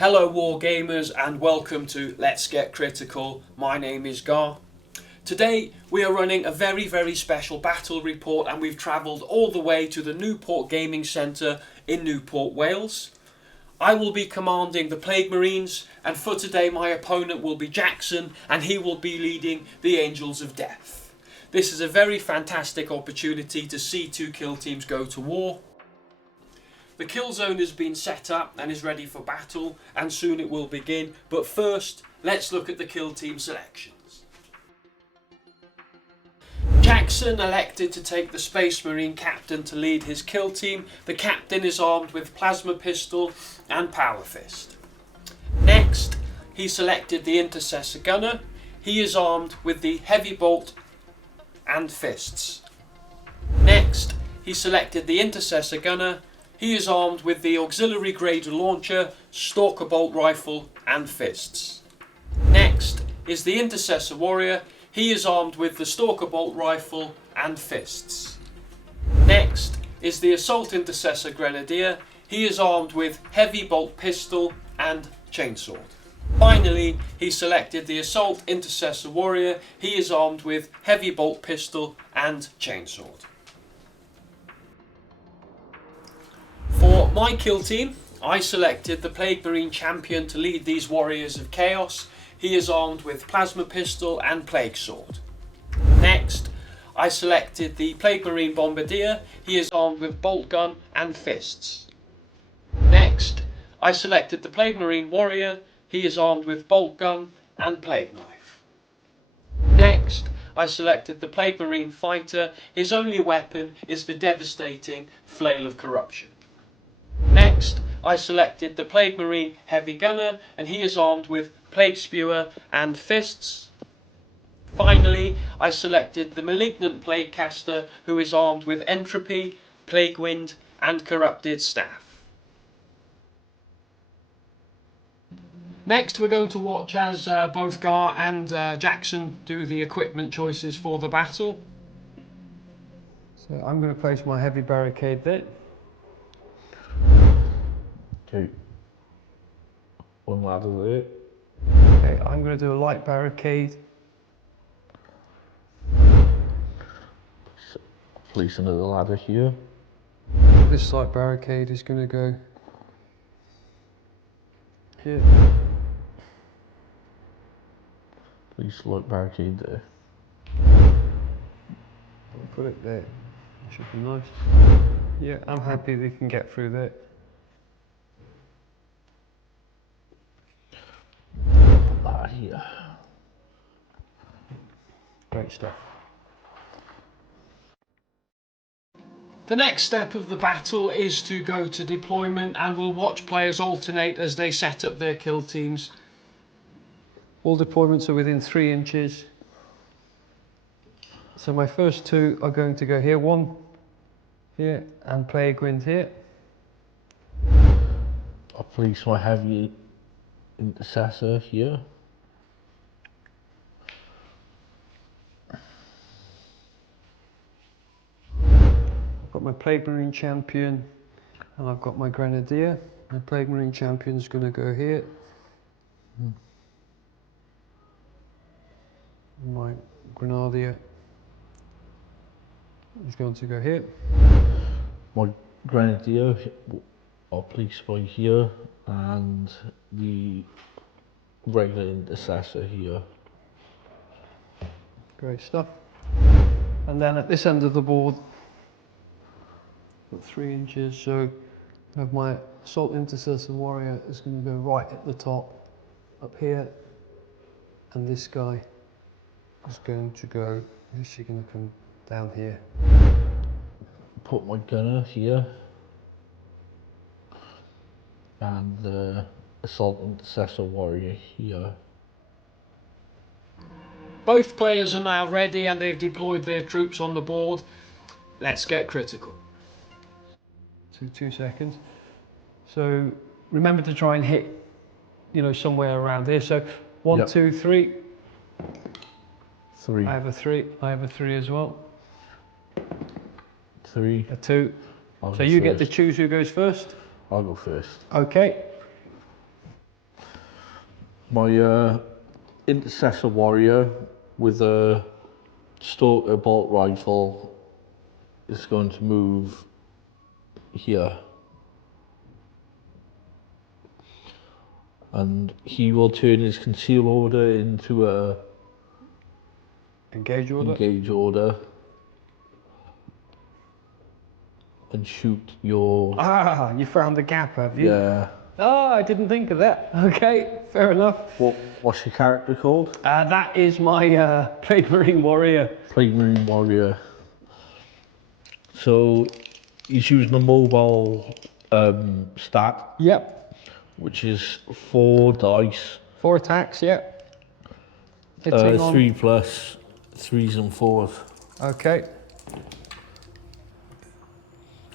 Hello wargamers and welcome to Let's Get Critical. My name is Gar. Today we are running a very special battle report and we've travelled all the way to the Newport Gaming Centre in Newport, Wales. I will be commanding the Plague Marines and for today my opponent will be Jackson and he will be leading the Angels of Death. This is a very fantastic opportunity to see two kill teams go to war. The kill zone has been set up and is ready for battle and soon it will begin, but first let's look at the kill team selections. Jackson elected to take the Space Marine captain to lead his kill team. The captain is armed with plasma pistol and power fist. Next he selected the intercessor gunner. He is armed with the heavy bolt and fists. Next he selected the intercessor gunner. He is armed with the auxiliary grade launcher, stalker bolt rifle and fists. Next is the intercessor warrior. He is armed with the stalker bolt rifle and fists. Next is the assault intercessor grenadier. He is armed with heavy bolt pistol and chainsword. Finally, he selected the assault intercessor warrior. He is armed with heavy bolt pistol and chainsword. For my kill team, I selected the Plague Marine champion to lead these warriors of chaos. He is armed with plasma pistol and plague sword. Next, I selected the Plague Marine bombardier. He is armed with bolt gun and fists. Next, I selected the Plague Marine warrior. He is armed with bolt gun and plague knife. Next, I selected the Plague Marine fighter. His only weapon is the devastating flail of corruption. Next, I selected the Plague Marine heavy gunner and he is armed with plague spewer and fists. Finally, I selected the malignant plague caster who is armed with entropy, plague wind and corrupted staff. Next we're going to watch as both Gar and Jackson do the equipment choices for the battle. So I'm going to place my heavy barricade there. Okay. One ladder there. Okay, I'm going to do a light barricade. Place another ladder here. This light barricade is going to go here. Place light barricade there. I'll put it there. That should be nice. Yeah, I'm happy they can get through there. Put that here. Great stuff. The next step of the battle is to go to deployment and we'll watch players alternate as they set up their kill teams. All deployments are within 3 inches. So my first two are going to go here. One here and plague wind here. I'll place my heavy intercessor here. I've got my Plague Marine champion and I've got my grenadier. My Plague Marine champion is going to go here. My grenadier is going to go here. My grenadier I'll place by here and the regular intercessor here. Great stuff. And then at this end of the board, got 3 inches, so I have my assault intercessor warrior is going to go right at the top, up here, and this guy is going to go, is he going to come down here? Put my gunner here and the assault intercessor warrior here. Both players are now ready and they've deployed their troops on the board. Let's get critical. So 2 seconds. So remember to try and hit, somewhere around here. So 1, Yep. 2, 3. 3. I have a 3. I have a 3 as well. 3. A 2. I'll So go you first. get to choose who goes first. I'll go first. Okay. My intercessor warrior with a stalker bolt rifle is going to move here. And he will turn his conceal order into a Engage order. engage order and shoot your... Ah, you found the gap, have you? Yeah. Oh, I didn't think of that. Okay, fair enough. What's your character called? That is my Plague Marine warrior. Plague Marine warrior. So he's using a mobile stat, Yep. which is 4 dice. 4 attacks, yep. Hitting on... 3 plus 3s and 4s. Okay.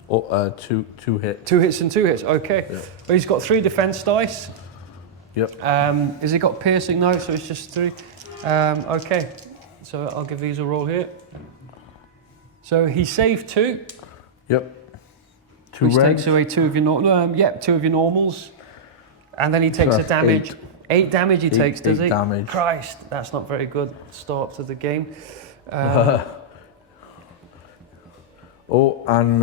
Or 2 hits. 2 hits and 2 hits, okay. Yep. Well, he's got 3 defense dice. Yep. Has he got piercing? No, so it's just 3. Okay, so I'll give these a roll here. So he saved 2. Yep. 2 Which reds. takes away 2 of your 2 of your normals. And then he takes So a damage. 8 damage he takes, does 8 he? damage. Christ, that's not very good start to the game. Oh, and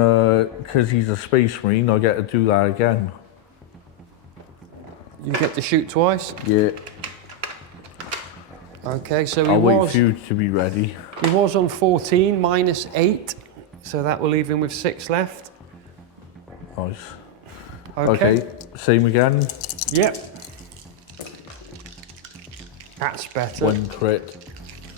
because he's a space marine, I get to do that again. You get to shoot twice. Yeah. Okay, so I'll wait for you to be ready. he was on 14 minus 8, so that will leave him with 6 left. Nice. Okay. Same again. Yep. That's better. 1 crit.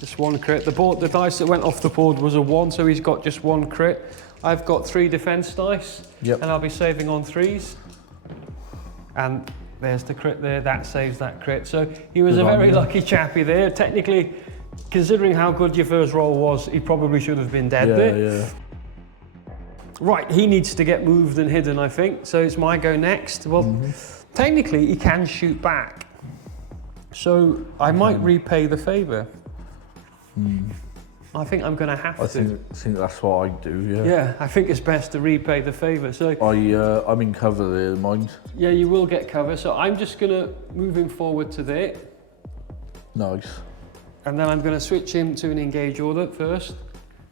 Just 1 crit. The dice that went off the board was a 1, so he's got just 1 crit. I've got 3 defense dice, Yep. and I'll be saving on 3s. And there's the crit there, that saves that crit. So he was Good a on very you. lucky chappy there. Technically, considering how good your first roll was, he probably should have been dead there. Yeah. Right, he needs to get moved and hidden, I think. So it's my go next. Well, technically, he can shoot back. So I might repay the favour. I think I'm going to have I to. think that's what I do, yeah. Yeah, I think it's best to repay the favour. So I'm in cover there, mind. yeah, you will get cover. So I'm just going to move him forward to there. Nice. And then I'm going to switch him to an engage order first.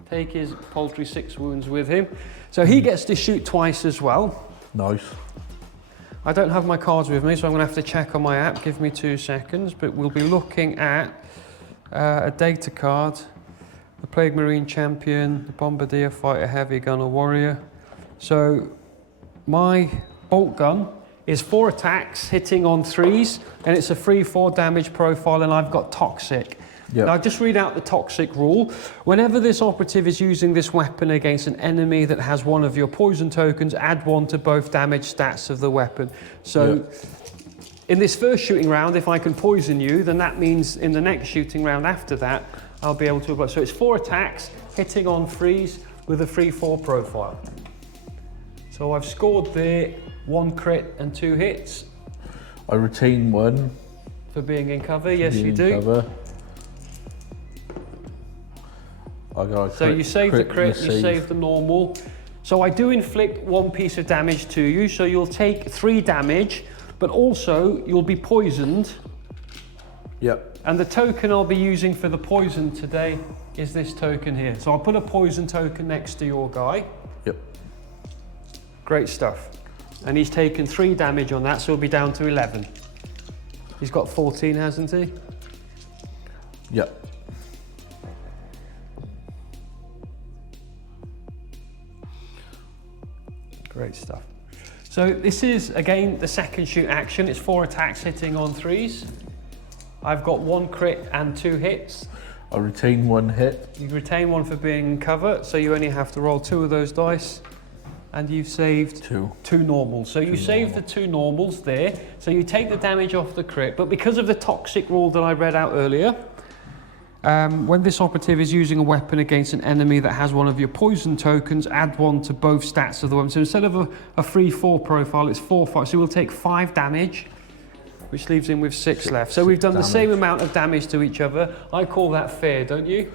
Take his paltry 6 wounds with him. So he gets to shoot twice as well. Nice. I don't have my cards with me, so I'm going to have to check on my app. Give me 2 seconds. But we'll be looking at a data card, the Plague Marine Champion, the Bombardier Fighter Heavy Gunner Warrior. So my bolt gun is 4 attacks, hitting on 3s, and it's a 3/4 damage profile, and I've got Toxic. Yep. Now, just read out the Toxic rule. Whenever this operative is using this weapon against an enemy that has one of your poison tokens, add 1 to both damage stats of the weapon. So in this first shooting round, if I can poison you, then that means in the next shooting round after that, I'll be able to apply. So it's 4 attacks, hitting on 3s with a 3/4 profile. So I've scored there 1 crit and 2 hits. I retain 1. For being in cover, yes Being you in do. Cover. I got a So crit, you save the crit, and a you save the normal. So I do inflict 1 piece of damage to you, so you'll take 3 damage, but also you'll be poisoned. Yep. And the token I'll be using for the poison today is this token here. So I'll put a poison token next to your guy. Yep. Great stuff. And he's taken 3 damage on that, so he'll be down to 11. He's got 14, hasn't he? Yep. Great stuff. So this is, again, the second shoot action. It's 4 attacks hitting on 3s. I've got 1 crit and 2 hits. I retain 1 hit. You retain 1 for being in cover, so you only have to roll 2 of those dice. And you've saved 2 normals. So you save the 2 normals there. So you take the damage off the crit, but because of the toxic rule that I read out earlier, when this operative is using a weapon against an enemy that has one of your poison tokens, add 1 to both stats of the weapon. So instead of a 3/4 profile, it's 4/5. So we'll take 5 damage, which leaves him with 6 left. So we've done the same amount of damage to each other. I call that fair, don't you?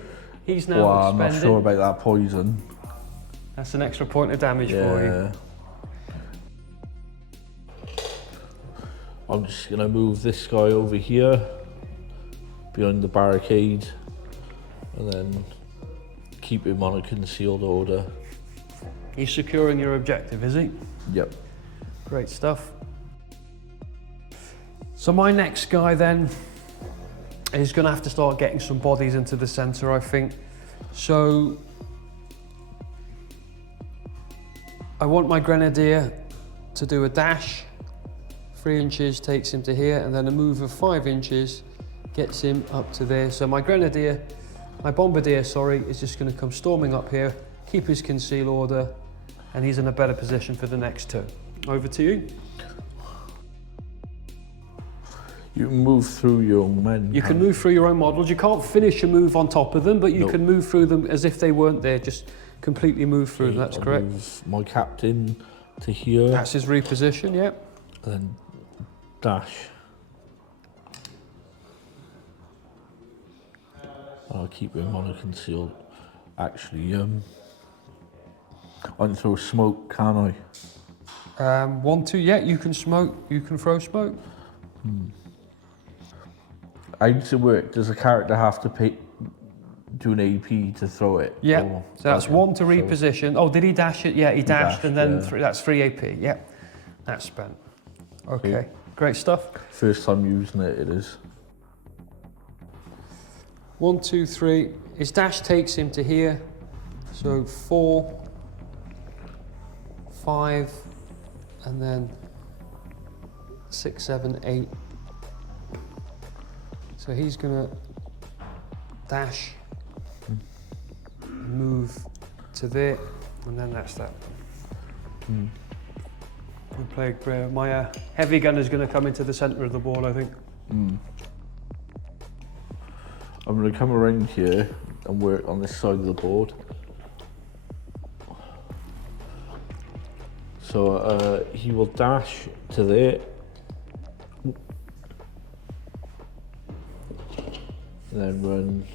He's now Well, I'm not expending. sure about that poison. That's an extra point of damage for you. I'm just gonna move this guy over here, behind the barricade, and then keep him on a concealed order. He's securing your objective, is he? Yep. Great stuff. So my next guy then is going to have to start getting some bodies into the centre, I think. So I want my grenadier to do a dash. 3 inches takes him to here, and then a move of 5 inches gets him up to there. So my bombardier, sorry, is just going to come storming up here, keep his conceal order, and he's in a better position for the next turn. Over to you. You can move through your own men. You can move through your own models. You can't finish a move on top of them, but you can move through them as if they weren't there. Just completely move through them. That's correct. Move my captain to here. That's his reposition, yeah. And then dash. I'll keep him on a concealed. Actually, I can throw smoke, can I? 1, 2, yeah, you can smoke, you can throw smoke. How does it work? Does a character have to do an AP to throw it? Yeah, Or, so that's 1 to reposition. Oh, did he dash it? Yeah, he dashed, and then yeah. that's 3 AP, yeah. That's spent. Okay, great stuff. First time using it, it is. 1, 2, 3. His dash takes him to here. So 4, 5, and then 6, 7, 8. So he's gonna dash, move to there, and then that's that. We play my heavy gun is gonna come into the centre of the ball, I think. I'm going to come around here and work on this side of the board. So he will dash to there. And then run,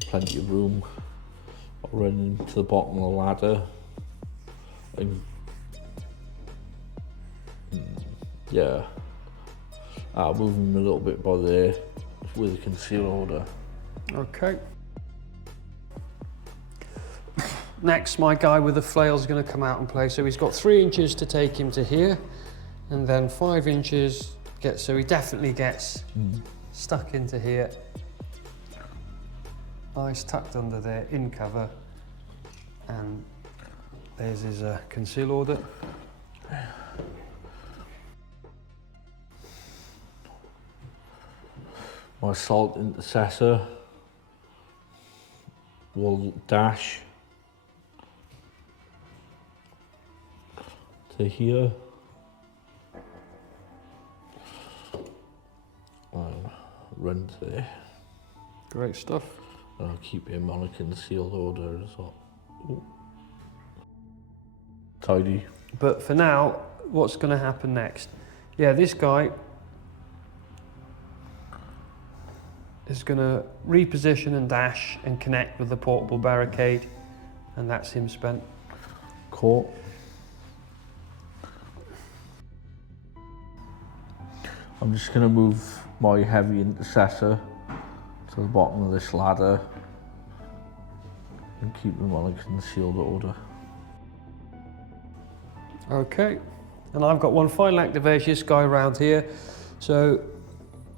plenty of room. I'll run to the bottom of the ladder. And yeah, I'll move him a little bit by there with a conceal order. Okay. Next, my guy with the flail is going to come out and play. So he's got 3 inches to take him to here, and then 5 inches so he definitely gets stuck into here. Nice, tucked under there, in cover, and there's his conceal order. My assault intercessor will dash to here. I'll run to there. Great stuff. And I'll keep him on a concealed order as well. Ooh. Tidy. But for now, what's going to happen next? Yeah, this guy is going to reposition and dash and connect with the portable barricade, and that's him spent. Caught. I'm just going to move my heavy intercessor to the bottom of this ladder and keep him on a concealed order. Okay, and I've got one final activation, this guy around here. So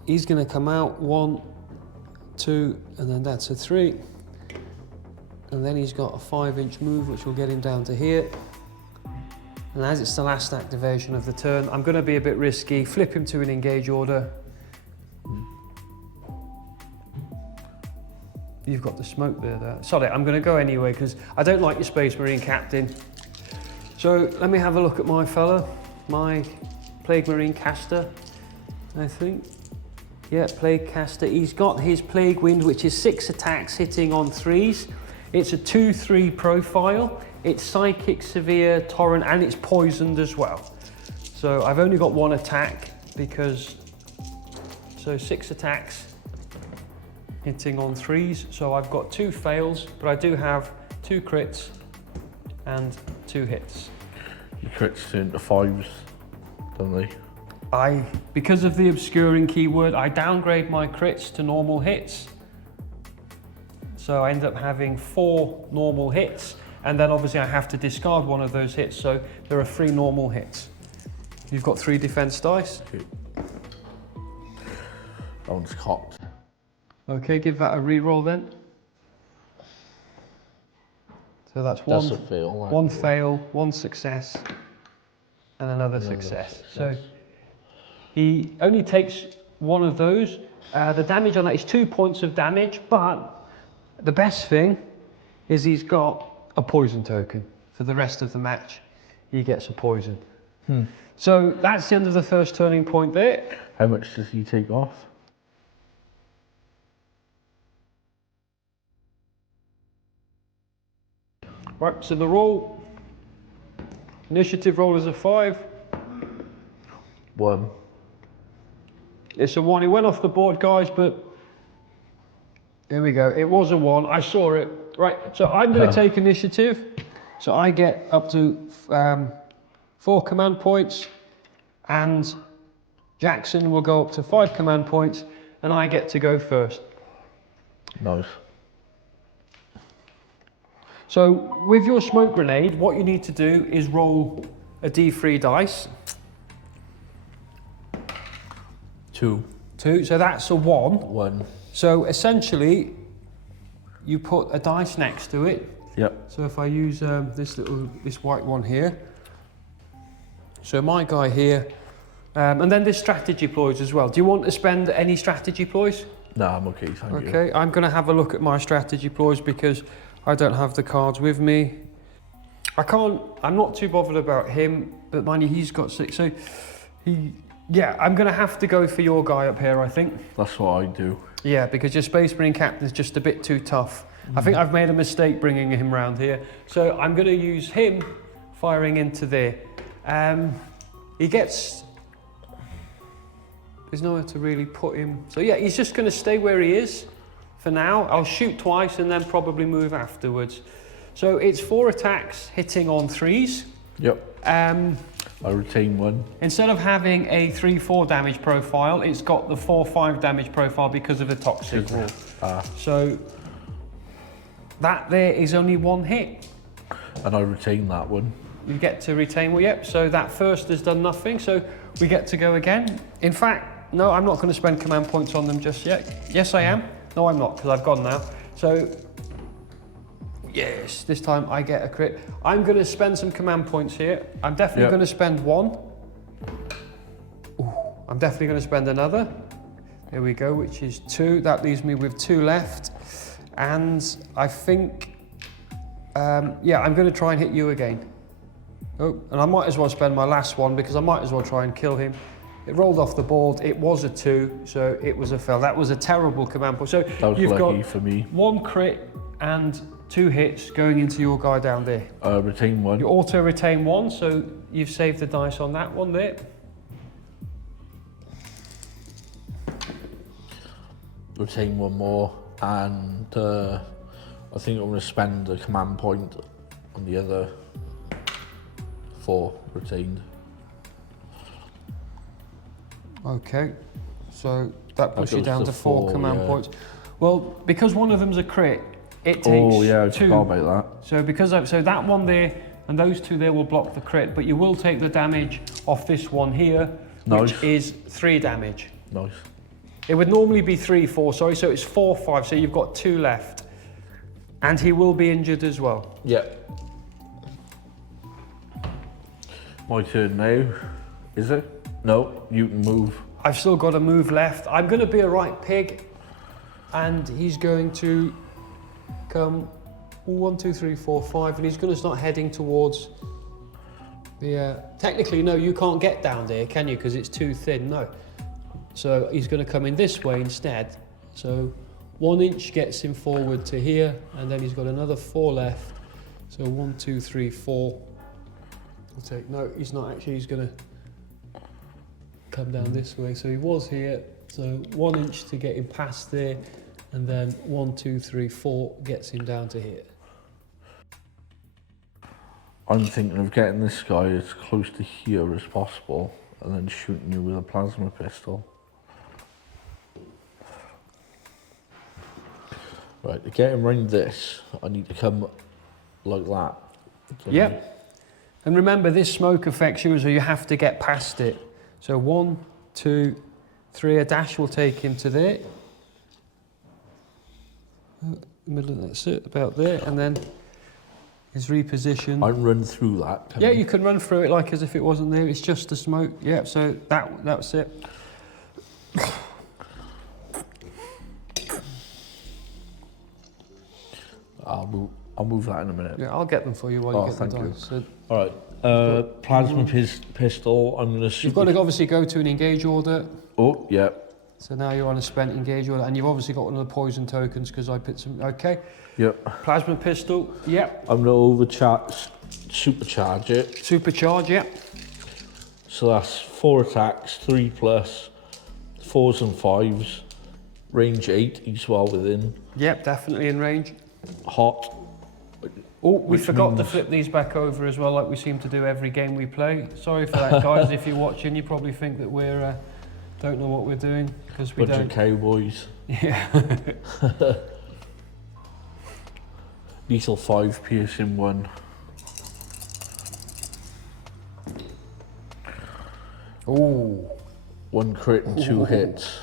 he's going to come out, 1, 2, and then that's a 3. And then he's got a 5-inch move, which will get him down to here. And as it's the last activation of the turn, I'm going to be a bit risky, flip him to an engage order. You've got the smoke there. Sorry, I'm going to go anyway, because I don't like your Space Marine captain. So let me have a look at my fella, my Plague Marine caster, I think. Yeah, Plague caster. He's got his Plague Wind, which is 6 attacks hitting on 3s. It's a 2-3 profile. It's Psychic, Severe, Torrent, and it's poisoned as well. So I've only got 1 attack so 6 attacks hitting on 3s. So I've got 2 fails, but I do have 2 crits and 2 hits. Your crits turn to 5s, don't they? because of the obscuring keyword, I downgrade my crits to normal hits. So I end up having 4 normal hits, and then obviously I have to discard one of those hits, so there are 3 normal hits. You've got 3 defense dice. That one's cocked. Okay, give that a re-roll then. So that's That's a fail. one fail, 1 success, and another success. So he only takes 1 of those. The damage on that is 2 points of damage, but the best thing is he's got a poison token. For the rest of the match, he gets a poison. So that's the end of the first turning point there. How much does he take off? Right, so the roll, initiative roll is a 5. 1. It's a 1. It went off the board, guys, but there we go. It was a 1. I saw it. Right, so I'm going to take initiative. So I get up to 4 command points, and Jackson will go up to 5 command points, and I get to go first. Nice. So with your smoke grenade, what you need to do is roll a d3 dice. 2. 2, so that's a 1. 1. So essentially, you put a dice next to it. Yep. So if I use this white one here, so my guy here, and then there's strategy ploys as well. Do you want to spend any strategy ploys? No, I'm okay, thank you. Okay, I'm going to have a look at my strategy ploys because I don't have the cards with me. I'm not too bothered about him, but mind you, he's got 6. So I'm going to have to go for your guy up here, I think. That's what I do. Yeah, because your Space Marine captain's just a bit too tough. I think I've made a mistake bringing him round here. So I'm going to use him firing into there. There's nowhere to really put him. So yeah, he's just going to stay where he is for now. I'll shoot twice and then probably move afterwards. So it's 4 attacks hitting on 3s. Yep. I retain 1. Instead of having a 3-4 damage profile, it's got the 4-5 damage profile because of the toxic wall. So that there is only 1 hit. And I retain that one. You get to retain, well, yep, so that first has done nothing, so we get to go again. In fact, no, I'm not going to spend command points on them just yet. Yes, I am. No, I'm not, because I've gone now. So, yes, this time I get a crit. I'm going to spend some command points here. I'm definitely going to spend 1. Ooh, I'm definitely going to spend another. There we go, which is 2. That leaves me with 2 left. And I think, I'm going to try and hit you again. Oh, and I might as well spend my last one because I might as well try and kill him. It rolled off the board. It was a 2, so it was a fail. That was a terrible command point. So you've got for me. 1 crit and 2 hits going into your guy down there. Retain 1. You auto retain 1, so you've saved the dice on that one there. Retain 1 more, and I think I'm going to spend a command point on the other 4 retained. Okay, so that puts you down to 4 command yeah. points. Well, because one of them's a crit, it takes 2. Oh yeah, I forgot about that. So so that one there and those 2 there will block the crit, but you will take the damage off this one here, Nice. which is 3 damage. Nice. It would normally be 3, 4, sorry, so it's 4, 5, so you've got 2 left. And he will be injured as well. Yeah. My turn now, is it? No, you can move. I've still got a move left. I'm going to be a right pig, and he's going to come 1, 2, 3, 4, 5, and he's going to start heading towards the... technically, no, you can't get down there, can you? Because it's too thin, no. So he's going to come in this way instead. So 1 inch gets him forward to here, and then he's got another 4 left. So 1, 2, 3, 4. I'll take, no, he's not actually, he's going to come down this way. So he was here, so 1 inch to get him past there, and then 1, 2, 3, 4 gets him down to here. I'm thinking of getting this guy as close to here as possible, and then shooting you with a plasma pistol. Right, to get him around this, I need to come like that. Yep. And remember, this smoke affects you, so you have to get past it. So 1, 2, 3, a dash will take him to there. Middle, that's it, about there, and then is repositioned. I run through that. Yeah, you can run through it like as if it wasn't there. It's just the smoke. Yeah, so that's it. I'll move that in a minute. Yeah, I'll get them for you while you get the dice. So All right, plasma pistol. I'm gonna. you've got to obviously go to an engage order. Oh, yeah. So now you're on a spent engage order, and you've obviously got one of the poison tokens because I put some. Okay. Yep. Plasma pistol. Yep. I'm gonna supercharge it. Supercharge. Yep. So that's 4 attacks, 3+, 4s and 5s, range 8. He's well within. Yep, definitely in range. Hot. Oh, we Which forgot to means- flip these back over as well, like we seem to do every game we play. Sorry for that, guys. If you're watching, you probably think that we're don't know what we're doing because we Bunch don't. of cowboys. Yeah. Lethal 5, piercing 1. Oh, 1 crit and 2 hits.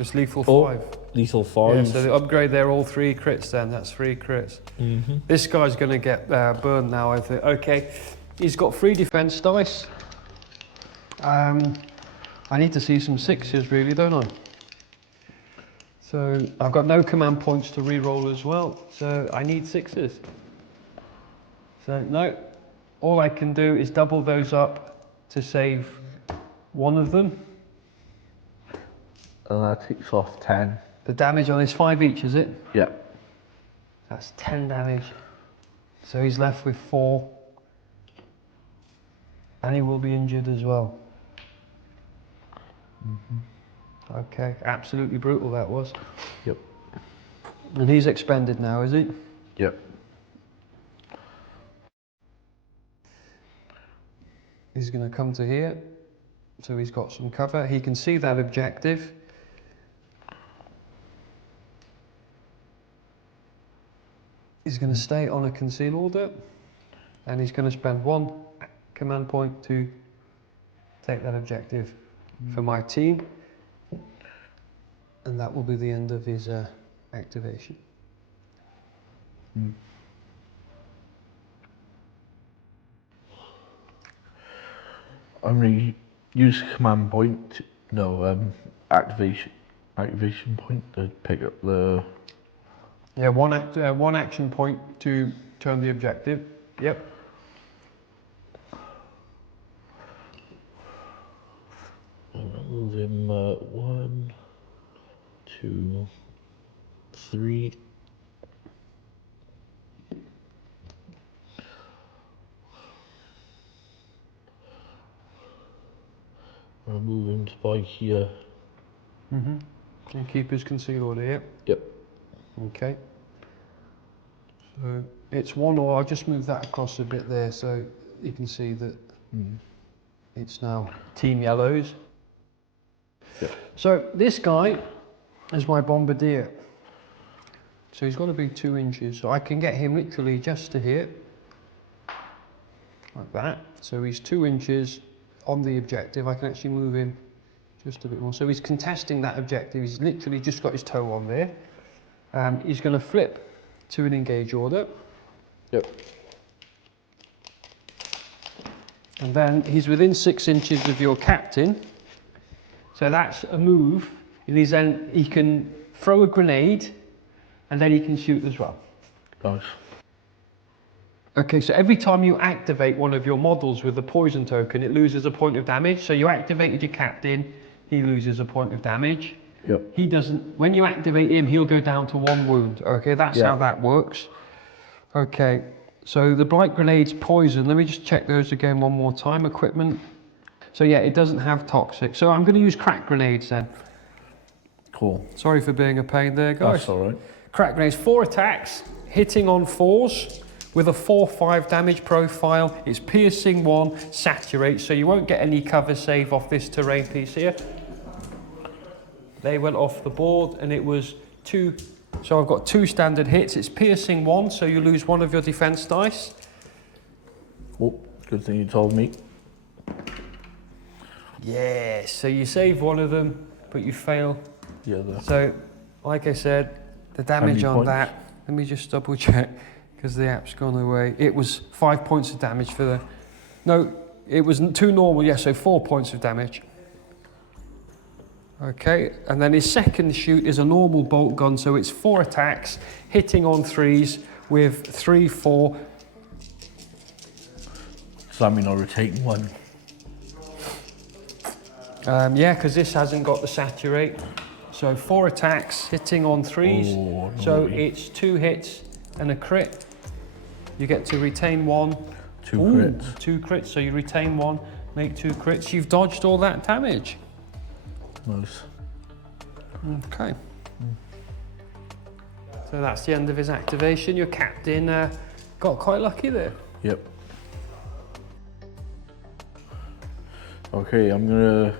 it's lethal Oh, 5. Lethal 5. Yeah, so the upgrade there, all 3 crits then. That's 3 crits. This guy's going to get burned now, I think. Okay, he's got 3 defense dice. I need to see some 6s really, don't I? So I've got no command points to re-roll as well, so I need 6s. So no, all I can do is double those up to save one of them. And that takes off 10. The damage on this 5 each, is it? Yep. That's 10 damage. So he's left with 4. And he will be injured as well. Okay, absolutely brutal that was. Yep. And he's expended now, is he? Yep. He's going to come to here. So he's got some cover. He can see that objective. He's going to stay on a conceal order. And he's going to spend 1 command point to take that objective for my team. And that will be the end of his activation. I'm going to use command point, activation point to pick up the... Yeah, one action point to turn the objective. Yep. I'm going to move him 1, 2, 3. I'll move him to by here. And keep his conceal order, yep. Yep. Okay. So it's 1 or I'll just move that across a bit there so you can see that it's now Team Yellows. Yep. So this guy is my bombardier. So he's got to be 2 inches. So I can get him literally just to here. Like that. So he's 2 inches on the objective. I can actually move him just a bit more. So he's contesting that objective. He's literally just got his toe on there. He's going to flip to an engage order. Yep. And then he's within 6 inches of your captain. So that's a move. And he can throw a grenade and then he can shoot as well. Nice. Okay, so every time you activate one of your models with the poison token, it loses a point of damage. So you activated your captain, he loses a point of damage. Yep. He doesn't, when you activate him, he'll go down to 1 wound. Okay, that's how that works. Okay, so the blight grenade's poison. Let me just check those again one more time. Equipment. So yeah, it doesn't have toxic. So I'm going to use crack grenades then. Cool. Sorry for being a pain there, guys. That's all right. Crack grenades, 4 attacks, hitting on 4s with a 4-5 damage profile. It's piercing 1, saturate, so you won't get any cover save off this terrain piece here. They went off the board and it was 2, so I've got 2 standard hits. It's piercing 1, so you lose 1 of your defense dice. Oh, good thing you told me. Yeah, so you save 1 of them, but you fail. The other. So, like I said, the damage on points? that, let me just double check, because the app's gone away. It was 5 points of damage for the, no, it was 2 normal, yeah, so 4 points of damage. Okay, and then his second shoot is a normal bolt gun, so it's 4 attacks, hitting on 3s with 3, 4. Does that mean I'll retain 1? Yeah, because this hasn't got the saturate. So 4 attacks, hitting on 3s. Oh, so naughty. it's 2 hits and a crit. You get to retain 1. 2 crits. 2 crits, so you retain 1, make 2 crits. You've dodged all that damage. Nice. Okay. So that's the end of his activation. Your captain got quite lucky there. Yep. Okay, I'm gonna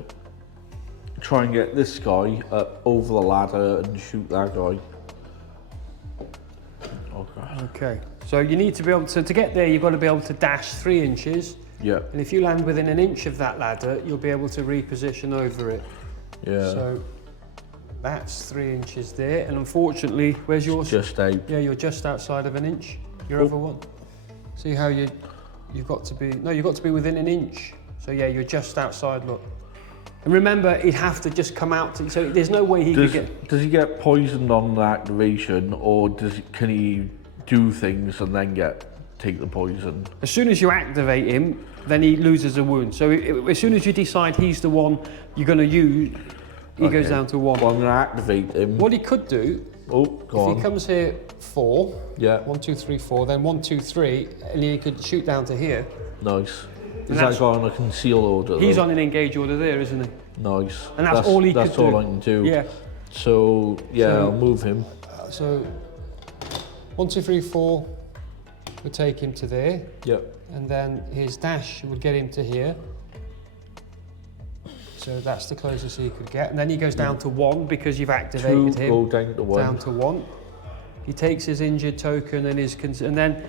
try and get this guy up over the ladder and shoot that guy. Okay. Okay. So you need to be able to get there, you've got to be able to dash 3 inches. Yep. And if you land within an inch of that ladder, you'll be able to reposition over it. Yeah. So that's 3 inches there. And unfortunately, where's yours? Just out. Yeah, you're just outside of an inch. You're over 1. See how you've got to be, no, you've got to be within an inch. So yeah, you're just outside, look. And remember, he'd have to just come out to, so there's no way he could get... Does he get poisoned on the activation, or can he do things and then take the poison? As soon as you activate him, then he loses a wound. So as soon as you decide he's the one you're going to use, he goes down to 1. Well, I'm going to activate him. What he could do, if he comes here 4, Yeah. 1, 2, 3, 4, then 1, 2, 3, and he could shoot down to here. Nice. Is that guy on a conceal order? He's though? on an engage order there, isn't he? Nice. And that's all he could do. That's all I can do. Yeah. So, yeah, So- I'll move him. So 1, 2, 3, 4 would take him to there, Yep. and then his dash would get him to here. So that's the closest he could get, and then he goes down to 1 because you've activated 2 him. go down to 1. Down to 1. He takes his injured token and and then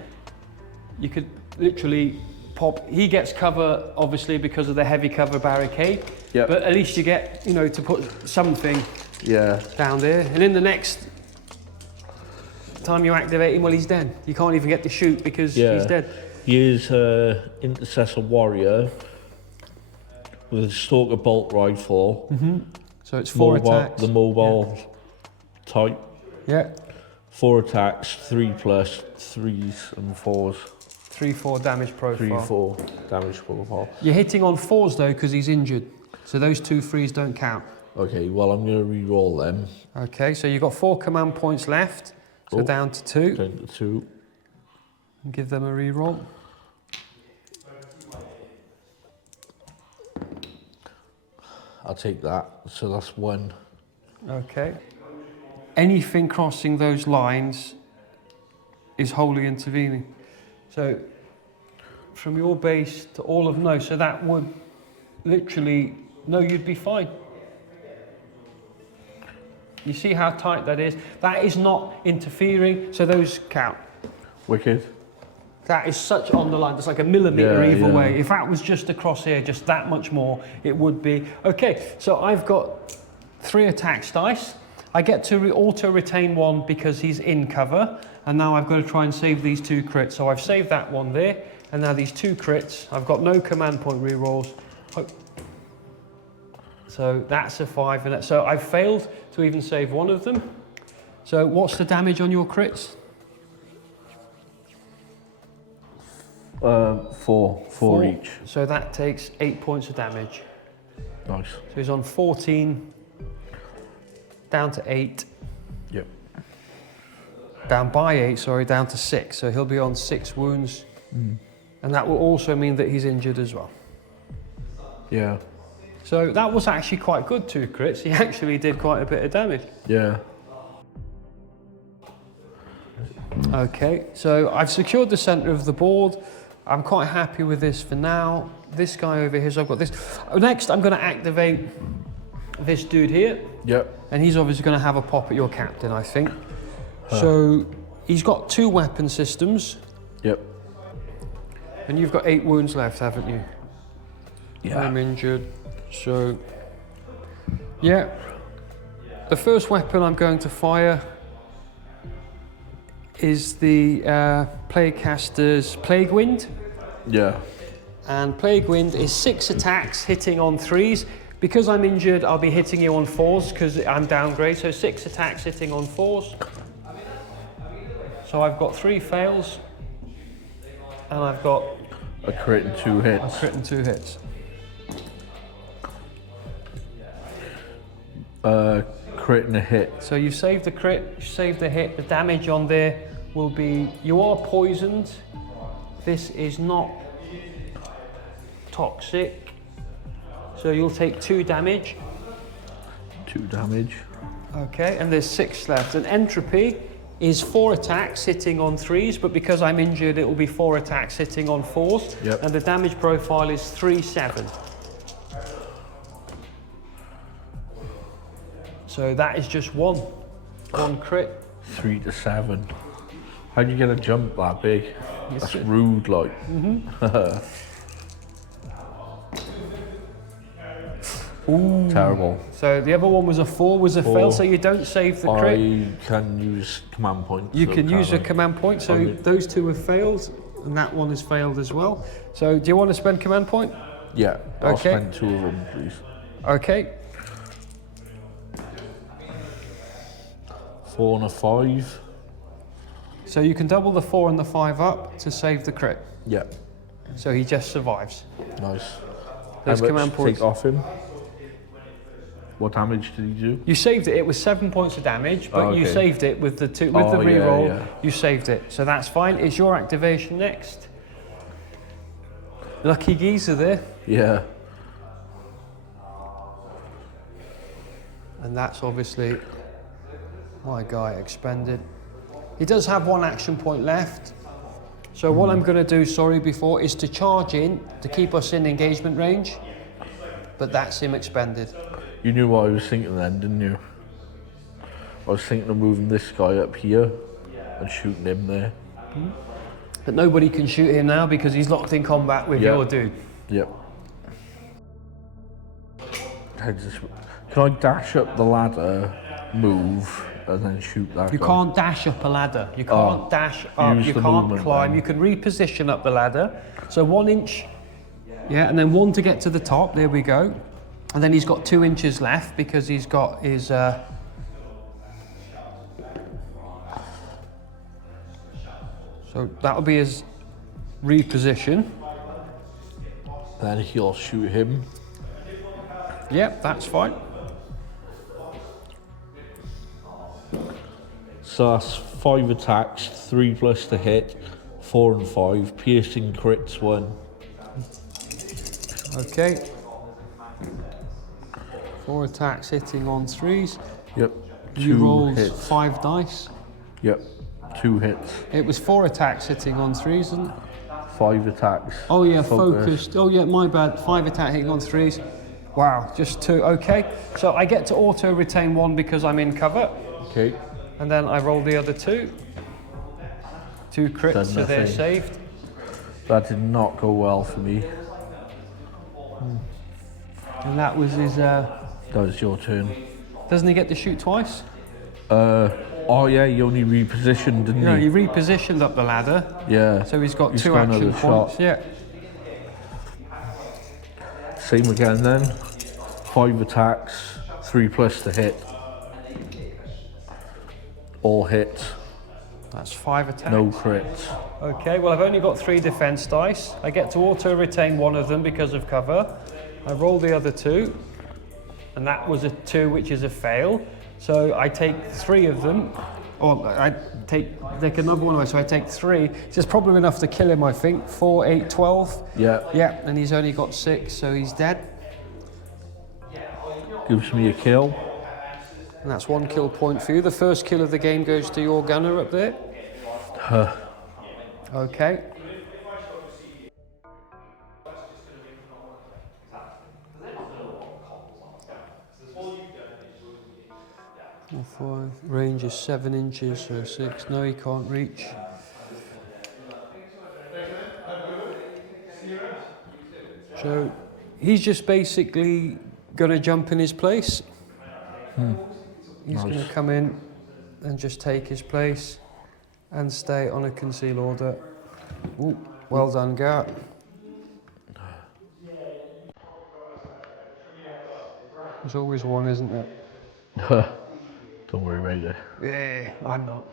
you could literally pop. He gets cover, obviously, because of the heavy cover barricade. Yep. But at least you get, to put something Yeah. down there. And in the next time you activate him, well, he's dead. You can't even get to shoot because he's dead. He is Intercessor Warrior with a Stalker Bolt Rifle. So it's 4 mobile, attacks. The mobile type. Yeah. 4 attacks, 3 plus, 3s and 4s. 3, 4 damage profile. 3, 4 damage profile. You're hitting on 4s though because he's injured. So those 2 3s don't count. Okay, well, I'm going to re-roll them. Okay, so you've got 4 command points left. So down to 2. Down to 2. And give them a reroll. I'll take that. So that's 1. Okay. Anything crossing those lines is wholly intervening. So from your base to all of no, so that would literally, no, you'd be fine. You see how tight that is? That is not interfering, so those count. Wicked. That is such on the line, it's like a millimetre Yeah, either yeah. way. If that was just across here, just that much more, it would be. Okay, so I've got 3 attacks dice. I get to auto-retain 1 because he's in cover, and now I've got to try and save these 2 crits. So I've saved that 1 there, and now these 2 crits. I've got no command point rerolls. So that's a 5, and so I've failed to even save 1 of them. So what's the damage on your crits? 4 each. So that takes 8 points of damage. Nice. So he's on 14, down to 8. Yep. Down by 8, sorry, down to 6. So he'll be on 6 wounds. And that will also mean that he's injured as well. Yeah. So that was actually quite good, 2 crits. He actually did quite a bit of damage. Yeah. Okay, so I've secured the centre of the board. I'm quite happy with this for now. This guy over here, so I've got this. Next, I'm going to activate this dude here. Yep. And he's obviously going to have a pop at your captain, I think. So he's got 2 weapon systems. Yep. And you've got 8 wounds left, haven't you? Yeah. I'm injured. So, yeah. The first weapon I'm going to fire is the Plaguecaster's Plague Wind. Yeah. And Plague Wind is 6 attacks hitting on 3s. Because I'm injured, I'll be hitting you on 4s because I'm downgrade. So 6 attacks hitting on 4s. So I've got 3 fails. And I've got A crit and 2 hits. a crit and 2 hits. Crit and a hit. So you saved the crit, you saved the hit. The damage on there will be, you are poisoned. This is not toxic. So you'll take 2 damage. 2 damage. Okay, and there's 6 left. And entropy is 4 attacks hitting on 3s, but because I'm injured, it will be 4 attacks hitting on 4s. Yep. And the damage profile is 3-7. So that is just one crit. 3 to 7. How'd you get a jump that big? Yes, That's sir. rude, like. Ooh. Terrible. So the other one was a 4, was a fail, so you don't save the crit. I can use command points. You so can use a I? command point, so Okay. those 2 have failed, and that one has failed as well. So do you want to spend command point? Yeah, I'll Okay. spend 2 of them, please. Okay. 4 and a 5. So you can double the 4 and the 5 up to save the crit. Yeah, So he just survives. nice. There's How much command to points. take off him? What damage did he do? You saved it. It was 7 points of damage, but Oh, you okay. saved it with the the Oh, yeah, reroll. yeah. You saved it, so that's fine. It's your activation next. Lucky geezer there, Yeah. and that's obviously my guy expended. He does have 1 action point left. So what I'm going to do, is to charge in to keep us in engagement range. But that's him expended. You knew what I was thinking then, didn't you? I was thinking of moving this guy up here and shooting him there. But nobody can shoot him now because he's locked in combat with Yeah. your dude. Yep. Can I dash up the ladder, move, and then shoot that You guy? can't dash up a ladder. You can't dash up. use You the can't movement climb. then. You can reposition up the ladder. So 1 inch, yeah, and then 1 to get to the top. There we go. And then he's got 2 inches left because he's got his. So that'll be his reposition. Then he'll shoot him. Yep, that's fine. So that's 5 attacks, 3 plus to hit, 4 and 5, piercing crits 1. Okay. 4 attacks hitting on 3s. Yep. You 2 rolled hits. 5 dice. Yep. 2 hits. It was 4 attacks hitting on 3s, isn't it? 5 attacks. Oh yeah, Focus. focused. Oh yeah, my bad. 5 attack hitting on 3s. Wow, just 2. Okay, so I get to auto retain 1 because I'm in cover, Okay. and then I roll the other 2. 2 crits, Done so they're nothing. saved. That did not go well for me. And that was his. That was your turn. Doesn't he get to shoot twice? Oh yeah, he only repositioned, didn't No, he? he repositioned up the ladder, Yeah. so he's got He's 2 got action another points. shot. Yeah. Same again then. 5 attacks, 3 plus to hit. All hits, That's 5 attacks. no crits. Okay, well I've only got 3 defense dice. I get to auto retain 1 of them because of cover. I roll the other 2, and that was a 2, which is a fail. So I take 3 of them, or I take another one away, so I take 3. It's just probably enough to kill him, I think. 4, 8, 12. Yeah. Yeah, and he's only got 6, so he's dead. Gives me a kill. And that's 1 kill point for you. The first kill of the game goes to your gunner up there. Okay. Or 5. Range is 7 inches, so 6. No, he can't reach. So he's just basically going to jump in his place. He's going to come in and just take his place and stay on a conceal order. Ooh, well done, Gart. There's always one, isn't there? Don't worry about it. Yeah, I'm not.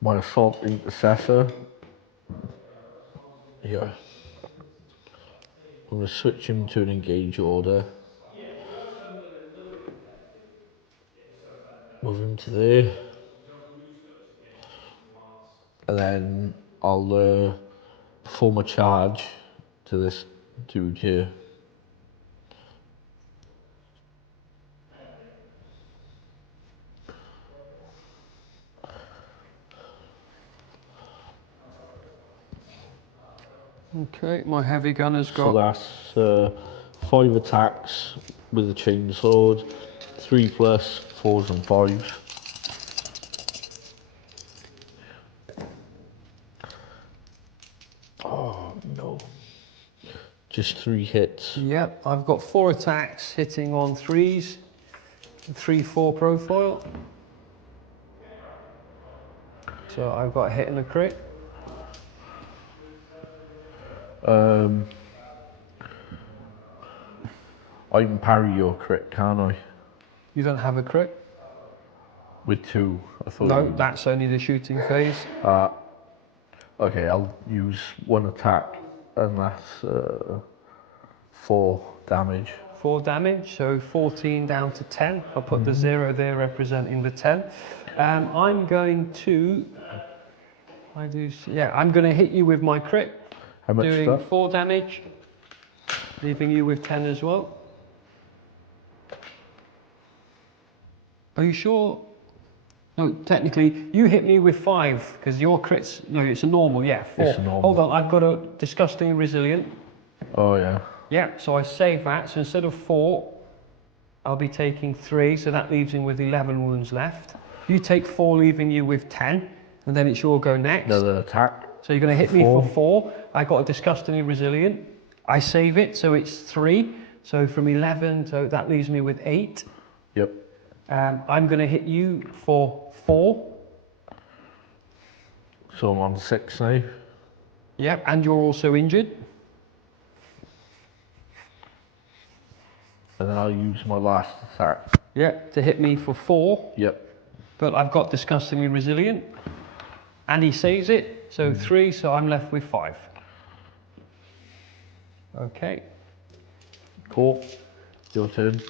My assault intercessor. Yeah. I'm going to switch him to an engage order. Move him to there. And then I'll perform a charge to this dude here. Okay, my heavy gunner's So got... that's 5 attacks with the chainsword, 3 plus 4s and 5s. Oh no. Just 3 hits. Yep, I've got 4 attacks hitting on 3s. 3-4 profile. So I've got a hit and a crit. I can parry your crit, can't I? You don't have a crit? With 2. I thought No, you... that's only the shooting phase. Okay, I'll use 1 attack and that's 4 damage. 4 damage, so 14 down to 10. I'll put the 0 there representing the 10. I'm going to... I'm going to hit you with my crit. How much doing stuff? 4 damage, leaving you with 10 as well. Are you sure? No, technically, you hit me with 5, because your crit's... No, it's a normal, yeah, 4. It's a normal. Hold on, I've got a disgusting resilient. Oh yeah. Yeah, so I save that, so instead of 4, I'll be taking 3, so that leaves him with 11 wounds left. You take 4, leaving you with 10, and then it's your go next. Another attack. So you're going to hit me for 4. I got a disgustingly resilient. I save it, so it's 3. So from 11, so that leaves me with 8. Yep. I'm going to hit you for 4. So I'm on 6 now. Yep, and you're also injured. And then I'll use my last attack. Yeah, to hit me for 4. Yep. But I've got disgustingly resilient. And he saves it, so 3, so I'm left with 5. Okay. Cool. Your turn.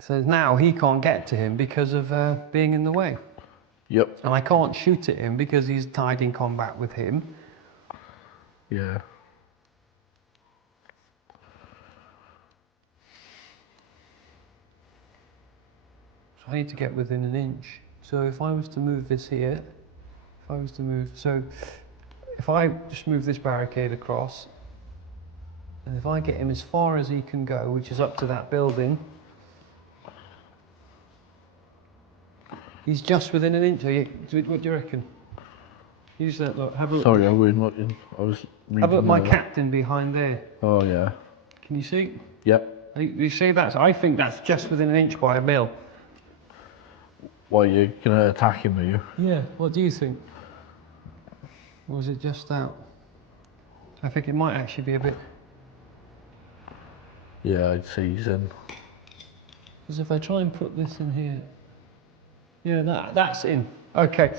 So now he can't get to him because of being in the way. Yep. And I can't shoot at him because he's tied in combat with him. Yeah. So I need to get within an inch. So if I was to move this here, if I just move this barricade across, and if I get him as far as he can go, which is up to that building, he's just within an inch. What do you reckon? Use that, look, have a look. Sorry, I wasn't looking. I was reading. Have a look, my captain behind there. Oh yeah. Can you see? Yep. You see that? I think that's just within an inch by a mil. Why, you gonna attack him, are you? Yeah, what do you think? Or is it just out? I think it might actually be a bit... Yeah, I'd say he's in. Because if I try and put this in here... Yeah, that's in. Okay,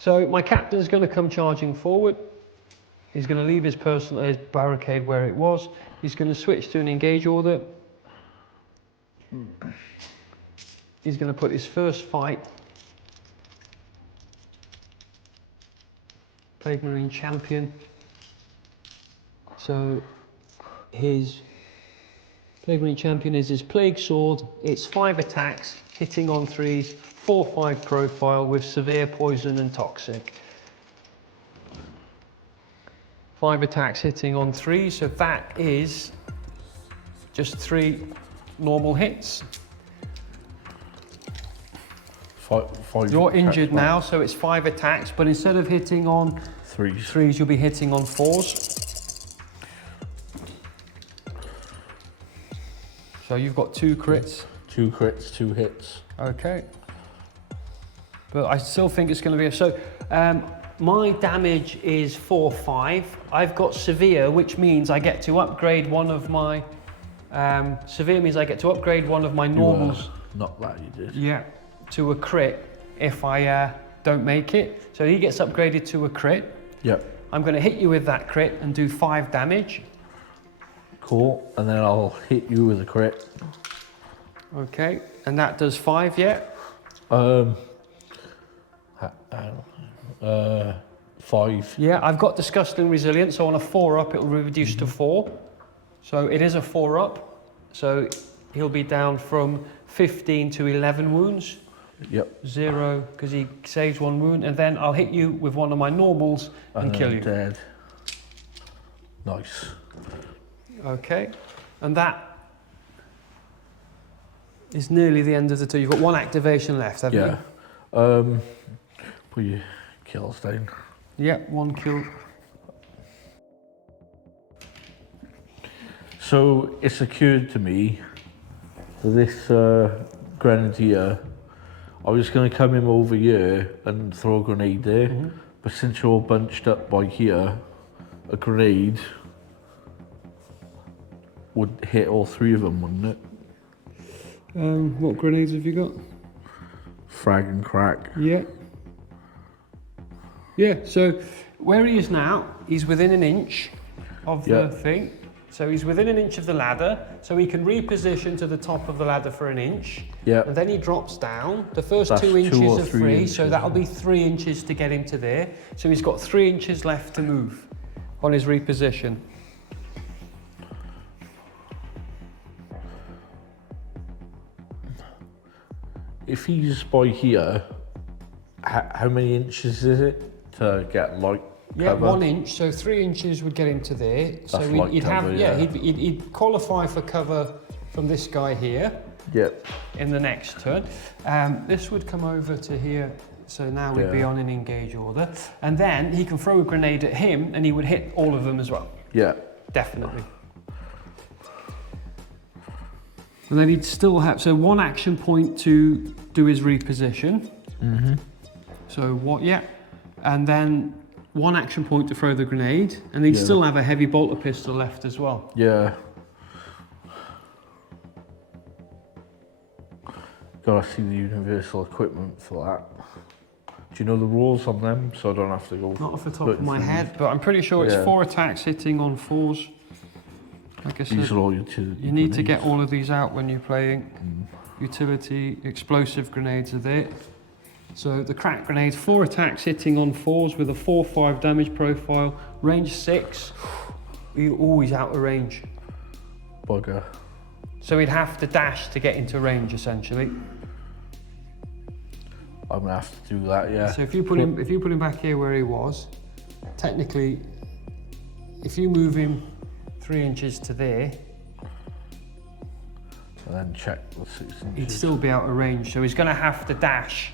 so my captain's going to come charging forward. He's going to leave his barricade where it was. He's going to switch to an engage order. He's going to put his first fight. Plague Marine champion. So his Plague Marine Champion is his Plague Sword. It's 5 attacks, hitting on 3s, 4/5 profile with severe poison and toxic. 5 attacks hitting on 3, so that is just 3 normal hits. Five You're injured now, so it's 5 attacks, but instead of hitting on 3s, you'll be hitting on 4s. So you've got 2 crits. 2 crits, 2 hits. Okay. But I still think it's going to be so. My damage is 4/5. I've got severe, which means I get to upgrade one of my. Severe means I get to upgrade one of my normals. Not that you did. Yeah, to a crit if I don't make it. So he gets upgraded to a crit. Yep. I'm going to hit you with that crit and do 5 damage. Cool. And then I'll hit you with a crit. Okay, and that does 5, yeah? 5. Yeah, I've got Disgusting Resilience, so on a 4-up it'll reduce to 4. So it is a 4-up, so he'll be down from 15 to 11 wounds. Yep. 0, because he saves 1 wound, and then I'll hit you with one of my normals and kill you. Dead. Nice. Okay, and that is nearly the end of the turn. You've got 1 activation left, haven't you? Yeah. Put your kills down. Yeah, 1 kill. So it's occurred to me that this grenadier, I was going to come in over here and throw a grenade there, but since you're all bunched up by here, a grenade would hit all 3 of them, wouldn't it? What grenades have you got? Frag and crack. Yeah. Yeah, so where he is now, he's within an inch of the thing. So he's within an inch of the ladder, so he can reposition to the top of the ladder for an inch. Yeah. And then he drops down. The first That's 2 inches 2 or are 3 free, inches, so that'll be 3 inches to get him to there. So he's got 3 inches left to move on his reposition. If he's by here, how many inches is it to get light Yeah, cover? 1 inch, so 3 inches would get him to there. So That's light he'd cover, have, yeah. he'd qualify for cover from this guy here Yep. in the next turn. This would come over to here, so now we'd be on an engage order. And then he can throw a grenade at him and he would hit all of them as well. Yeah. Definitely. And then he'd still have, so 1 action point to do his reposition. So what, and then 1 action point to throw the grenade, and he'd still have a heavy bolter pistol left as well. Yeah. Gotta see the universal equipment for that. Do you know the rules on them, so I don't have to go? Not off the top of my head, but I'm pretty sure it's 4 attacks hitting on 4s. Like I said, These are all utility. you need to get all of these out when you're playing. Utility, explosive grenades are there. So the crack grenades, 4 attacks hitting on 4s with a 4/5 damage profile, range 6. You're always out of range. Bugger. So he'd have to dash to get into range essentially. I'm gonna have to do that, yeah. So if you put him back here where he was, technically, if you move him 3 inches to there, And then check the 6 inches. he'd still be out of range. So he's going to have to dash.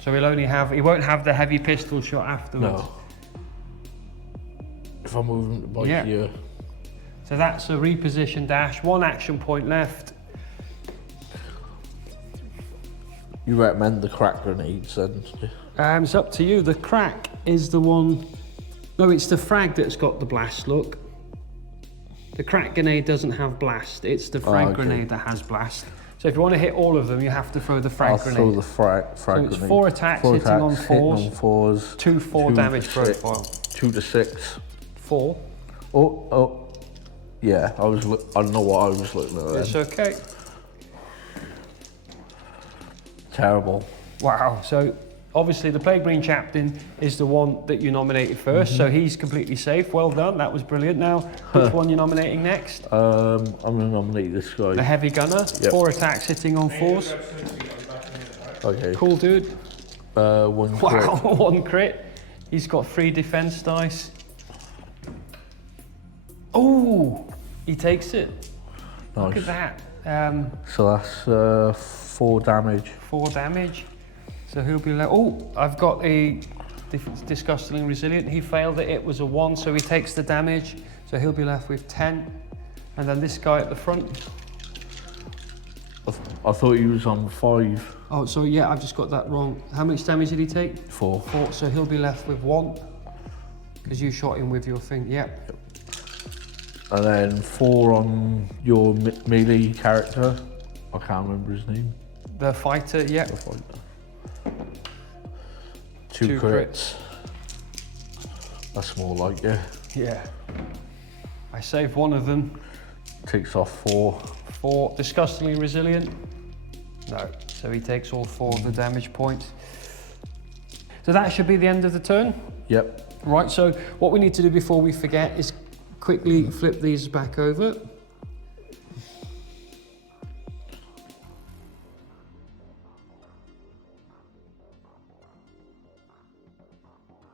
So he won't have the heavy pistol shot afterwards. No. If I move him by here. So that's a reposition dash. 1 action point left. You recommend the crack grenades then? It's up to you. The crack is the one. No, it's the frag that's got the blast. Look. The crack grenade doesn't have blast. It's the frag grenade that has blast. So if you want to hit all of them, you have to throw the frag grenade. I'll throw the frag grenade. It's 4 attacks, hitting on 4s. 2 4 damage profile. 2 to 6. 4. Oh. Yeah, I don't know what I was looking at then. It's okay. Terrible. Wow. So obviously the Plague Marine Captain is the one that you nominated first, so he's completely safe. Well done, that was brilliant. Now, which one you're nominating next? I'm going to nominate this guy. The Heavy Gunner, Yep. 4 attacks hitting on 4s. Okay. Cool dude. 1 crit. Wow, 1 crit. He's got 3 defense dice. Oh, he takes it. Nice. Look at that. So that's 4 damage. 4 damage. So he'll be like, oh, I've got a disgustingly resilient. He failed it, it was a 1, so he takes the damage. So he'll be left with 10. And then this guy at the front. I thought he was on 5. Oh, so yeah, I've just got that wrong. How much damage did he take? 4. 4, so he'll be left with 1. Because you shot him with your thing, yep. And then 4 on your melee character. I can't remember his name. The fighter, yep. The fighter. 2 crits. That's more like it. Yeah. I saved one of them. Takes off 4. 4, disgustingly resilient. No, so he takes all 4 of the damage points. So that should be the end of the turn. Yep. Right, so what we need to do before we forget is quickly flip these back over.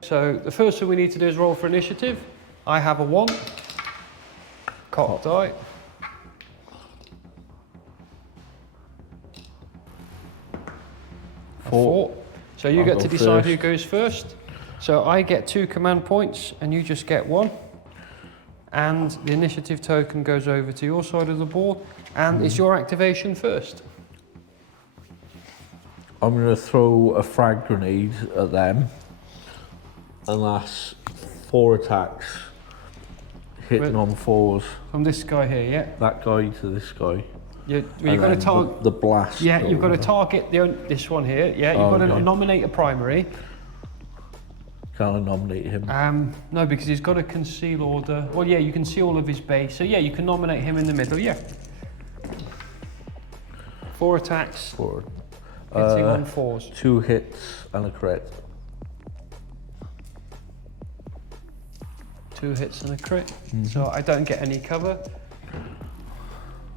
So the first thing we need to do is roll for initiative. I have a 1. Cock die. A 4. So you get to decide who goes first. So I get 2 command points and you just get 1. And the initiative token goes over to your side of the board. And it's your activation first. I'm going to throw a frag grenade at them. And that's 4 attacks. Hitting on 4s. From this guy here, yeah? That guy to this guy. You've got to target the blast. Yeah, you've got to target this one here. Yeah, you've got to nominate a primary. Can I nominate him? No, because he's got a conceal order. Well, yeah, you can see all of his base. So yeah, you can nominate him in the middle. Yeah. 4 attacks. 4. Hitting on 4s. 2 hits and a crit. 2 hits and a crit. So I don't get any cover.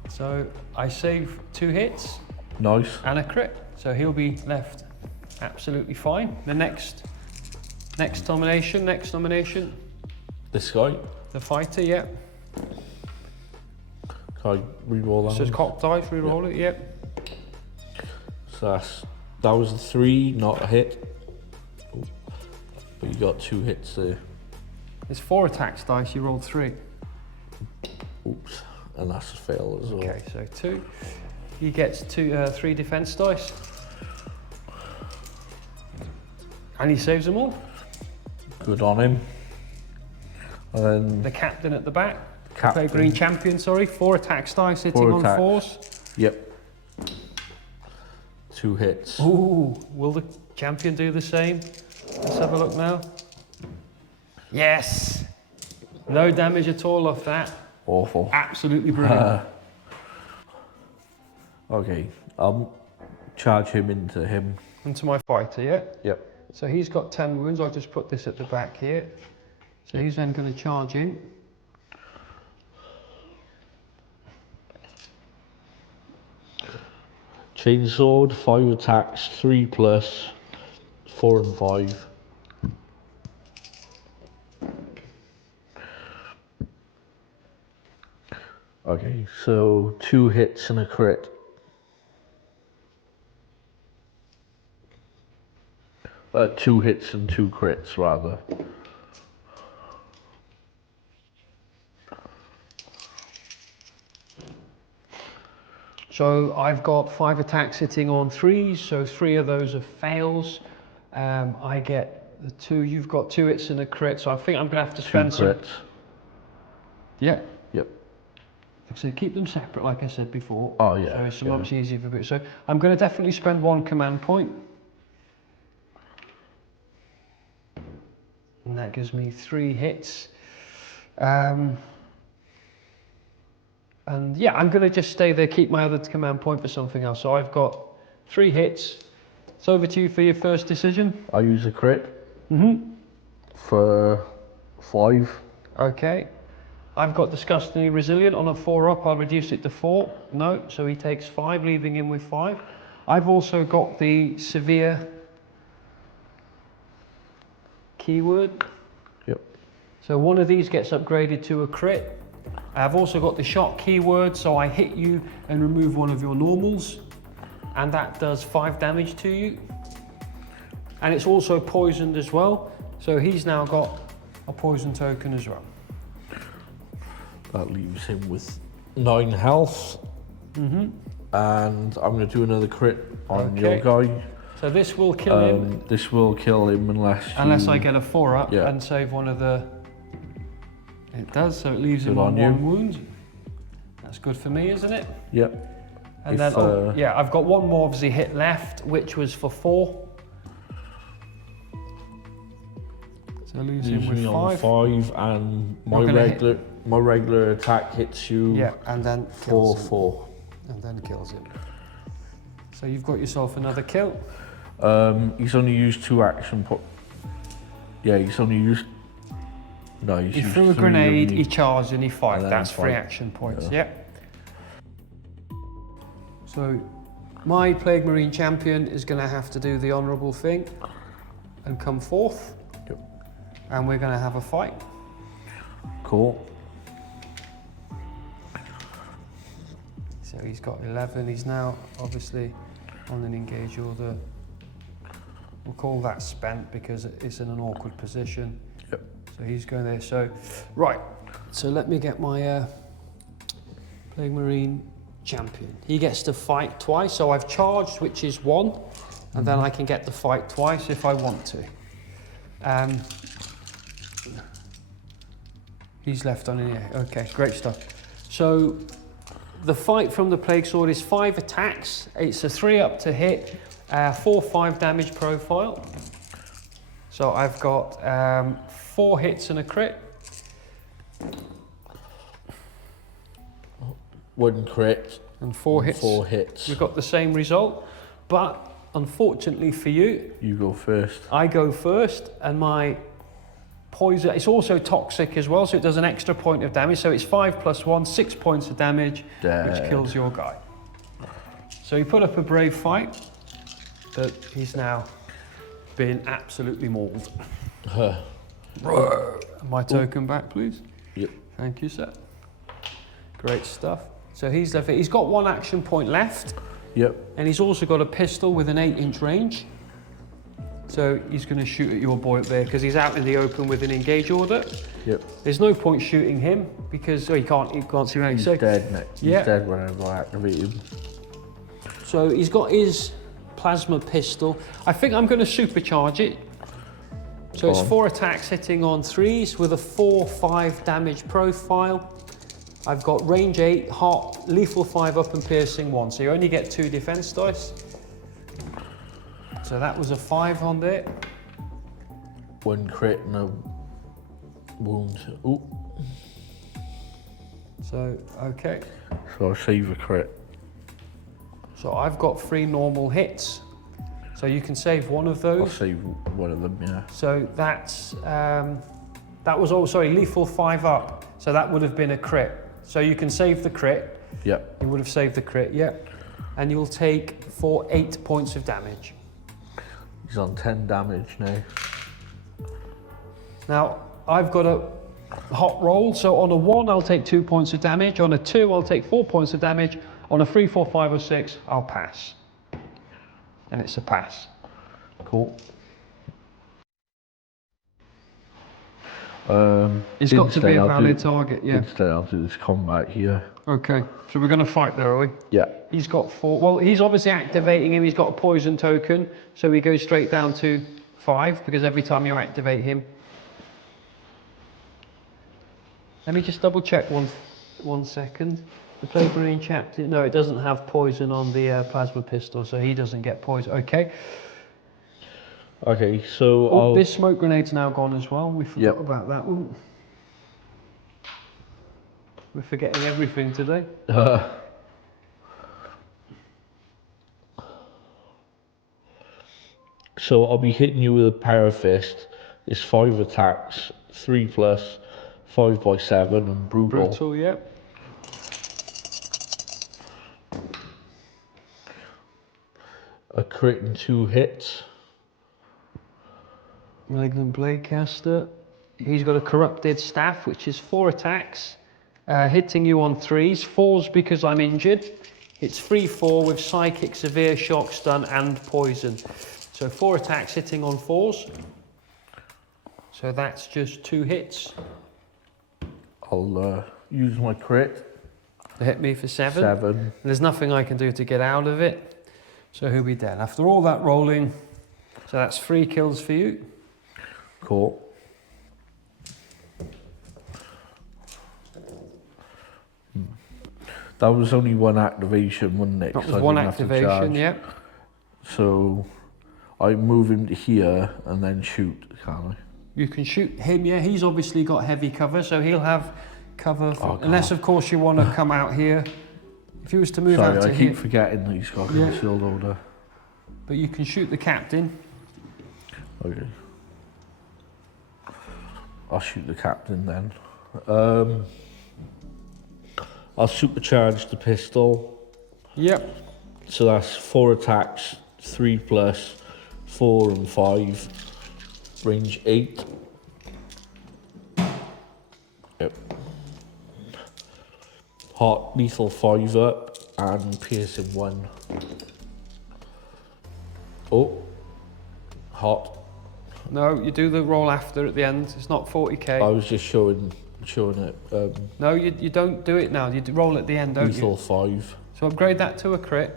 So I save 2 hits. Nice. And a crit. So he'll be left absolutely fine. The next nomination. This guy. The fighter, yeah. Can I re-roll that? So it's one? cock dice, re-roll it, yep. So that was a 3, not a hit. Oh, but you got 2 hits there. It's 4 attacks dice, you rolled 3. Oops, and that's a fail as well. Okay, so 2. He gets 3 defense dice. And he saves them all. Good on him. And then The captain at the back. Captain. The green champion, sorry. 4 attacks dice, hitting 4 on attacks. 4s. Yep. 2 hits. Ooh, will the champion do the same? Let's have a look now. Yes! No damage at all off that. Awful. Absolutely brilliant. Okay, I'll charge him into him. Into my fighter, yeah? Yep. So he's got 10 wounds. I'll just put this at the back here. So he's then going to charge in. Chainsword, 5 attacks, 3 plus, 4 and 5. Okay, so 2 hits and a crit. Two hits and 2 crits, rather. So I've got 5 attacks hitting on 3s, so 3 of those are fails. I get the 2, you've got 2 hits and a crit, so I think I'm going to have to spend 2 some... crits. Yeah. Yep. So keep them separate, like I said before. Oh, yeah. So it's much easier for people. So I'm going to definitely spend 1 command point. And that gives me 3 hits. And yeah, I'm going to just stay there, keep my other command point for something else. So I've got 3 hits, It's over to you for your first decision. I use a crit Mm-hmm. for 5. Okay. I've got disgustingly resilient on a 4 up. I'll reduce it to 4. No, so he takes 5, leaving him with 5. I've also got the severe keyword. Yep. So one of these gets upgraded to a crit. I've also got the shock keyword, so I hit you and remove one of your normals, and that does 5 damage to you. And it's also poisoned as well, so he's now got a poison token as well. That leaves him with 9 health. Mm-hmm. And I'm going to do another crit on Okay. your guy. So this will kill him. This will kill him unless I get a 4 up and save one of the... It does, so it leaves him on 1 wound. That's good for me, isn't it? Yep. And then, I've got one more obviously hit left, which was for 4. So lose him with 5. On 5, and my regular attack hits you. Yeah, and then kills him. 4. And then kills him. So you've got yourself another kill. He's only used 2 action points. Yeah, he's only used... No, he's He used threw a 3 grenade, only. he charged and he fired. And That's 3 fight. action points, yeah. So my Plague Marine champion is going to have to do the honourable thing and come forth. Yep. And we're going to have a fight. Cool. So he's got 11. He's now obviously on an engage order. We'll call that spent because it's in an awkward position. Yep. So he's going there. So, right. So let me get my Plague Marine champion. He gets to fight twice. So I've charged, which is 1. And then I can get the fight twice if I want to. He's left on in here. Okay, great stuff. So the fight from the Plague Sword is 5 attacks. It's a 3 up to hit, 4/5 damage profile. So I've got 4 hits and a crit. 1 crit. And 4 hits. 4 hits. We've got the same result, but unfortunately for you, You go first. I go first, and my poison, it's also toxic as well, so it does an extra point of damage. So it's 5 + 1, 6 points of damage, which kills your guy. So he put up a brave fight, but he's now been absolutely mauled. My token back, please. Yep. Thank you, sir. Great stuff. So he's left. He's got 1 action point left, Yep. and he's also got a pistol with an 8-inch range. So he's going to shoot at your boy up there because he's out in the open with an engage order. Yep. There's no point shooting him because he can't see me. He's So, dead now. He's Yeah. dead whenever I activate him. so he's got his plasma pistol. I think I'm going to supercharge it. So it's Go on. 4 attacks hitting on 3s with a 4/5 damage profile. I've got range 8, hot, lethal 5 up and piercing 1. So you only get 2 defense dice. So that was a 5 on there. 1 crit and a wound. Ooh. So, okay. So I'll save a crit. So I've got 3 normal hits. So you can save one of I'll those. save one of them, yeah. So that's, that was all, sorry, lethal 5 up. So that would have been a crit. So you can save the crit. Yep. You would have saved the crit, yep. And you'll take 8 points of damage. He's on 10 damage now. Now, I've got a hot roll. So on a 1, I'll take 2 points of damage. On a 2, I'll take 4 points of damage. On a 3, 4, 5, or 6, I'll pass. And it's a pass. Cool. It's got to be a I'll valid target, yeah. Instead, I'll do this combat here. Okay, so we're going to fight there, are we? Yeah. He's got 4. Well, he's obviously activating him. He's got a poison token. So we go straight down to 5 because every time you activate him. Let me just double check one second. The Plague Marine chap, no, it doesn't have poison on the plasma pistol, so he doesn't get poison. Okay. Okay, so Oh, this smoke grenade's now gone as well. We forgot about that one. We're forgetting everything today. So I'll be hitting you with a power fist. It's 5 attacks, 3+, 5x7 and brutal. Brutal, yeah. A crit and 2 hits. Malignant Blade Caster. He's got a Corrupted Staff, which is 4 attacks, hitting you on 3s. 4s because I'm injured. It's 3/4 with Psychic, Severe, Shock, Stun and Poison. So 4 attacks hitting on 4s. So that's just 2 hits. I'll use my crit. To hit me for 7. 7. There's nothing I can do to get out of it. So he'll be dead. After all that rolling, so that's 3 kills for you. Cool. That was only 1 activation, wasn't it? That 'Cause was I 1 didn't have to activation, charge. yeah. So I move him to here and then shoot, can't I? You can shoot him, yeah. He's obviously got heavy cover, so he'll have cover. Oh, unless, of course, you want to come out here. If he was to move Sorry, out to I here. keep forgetting that he's got a Yeah. concealed order. But you can shoot the captain. Okay. I'll shoot the captain then. I'll supercharge the pistol. Yep. So that's 4 attacks, 3+, 4 and 5. Range 8. Yep. Hot, lethal 5 up and piercing 1. Oh, hot. No, you do the roll after at the end. It's not 40k. I was just showing it. No, you don't do it now. You roll at the end, don't Lethal you? 5. So upgrade that to a crit.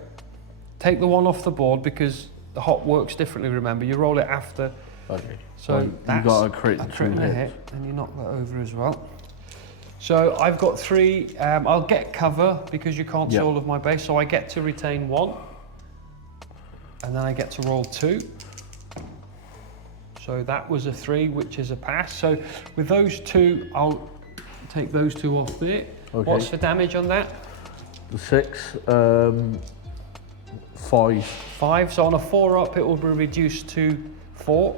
Take the 1 off the board because the hot works differently, remember. You roll it after. Okay. So you that's got a crit a and crit 2 and a hits. hit, and you knock that over as well. So I've got 3. I'll get cover because you can't see Yep. all of my base, so I get to retain 1. And then I get to roll 2. So that was a 3, which is a pass. So with those 2, I'll take those 2 off there. Okay. What's the damage on that? The 6, 5. 5. So on a 4 up, it will be reduced to 4.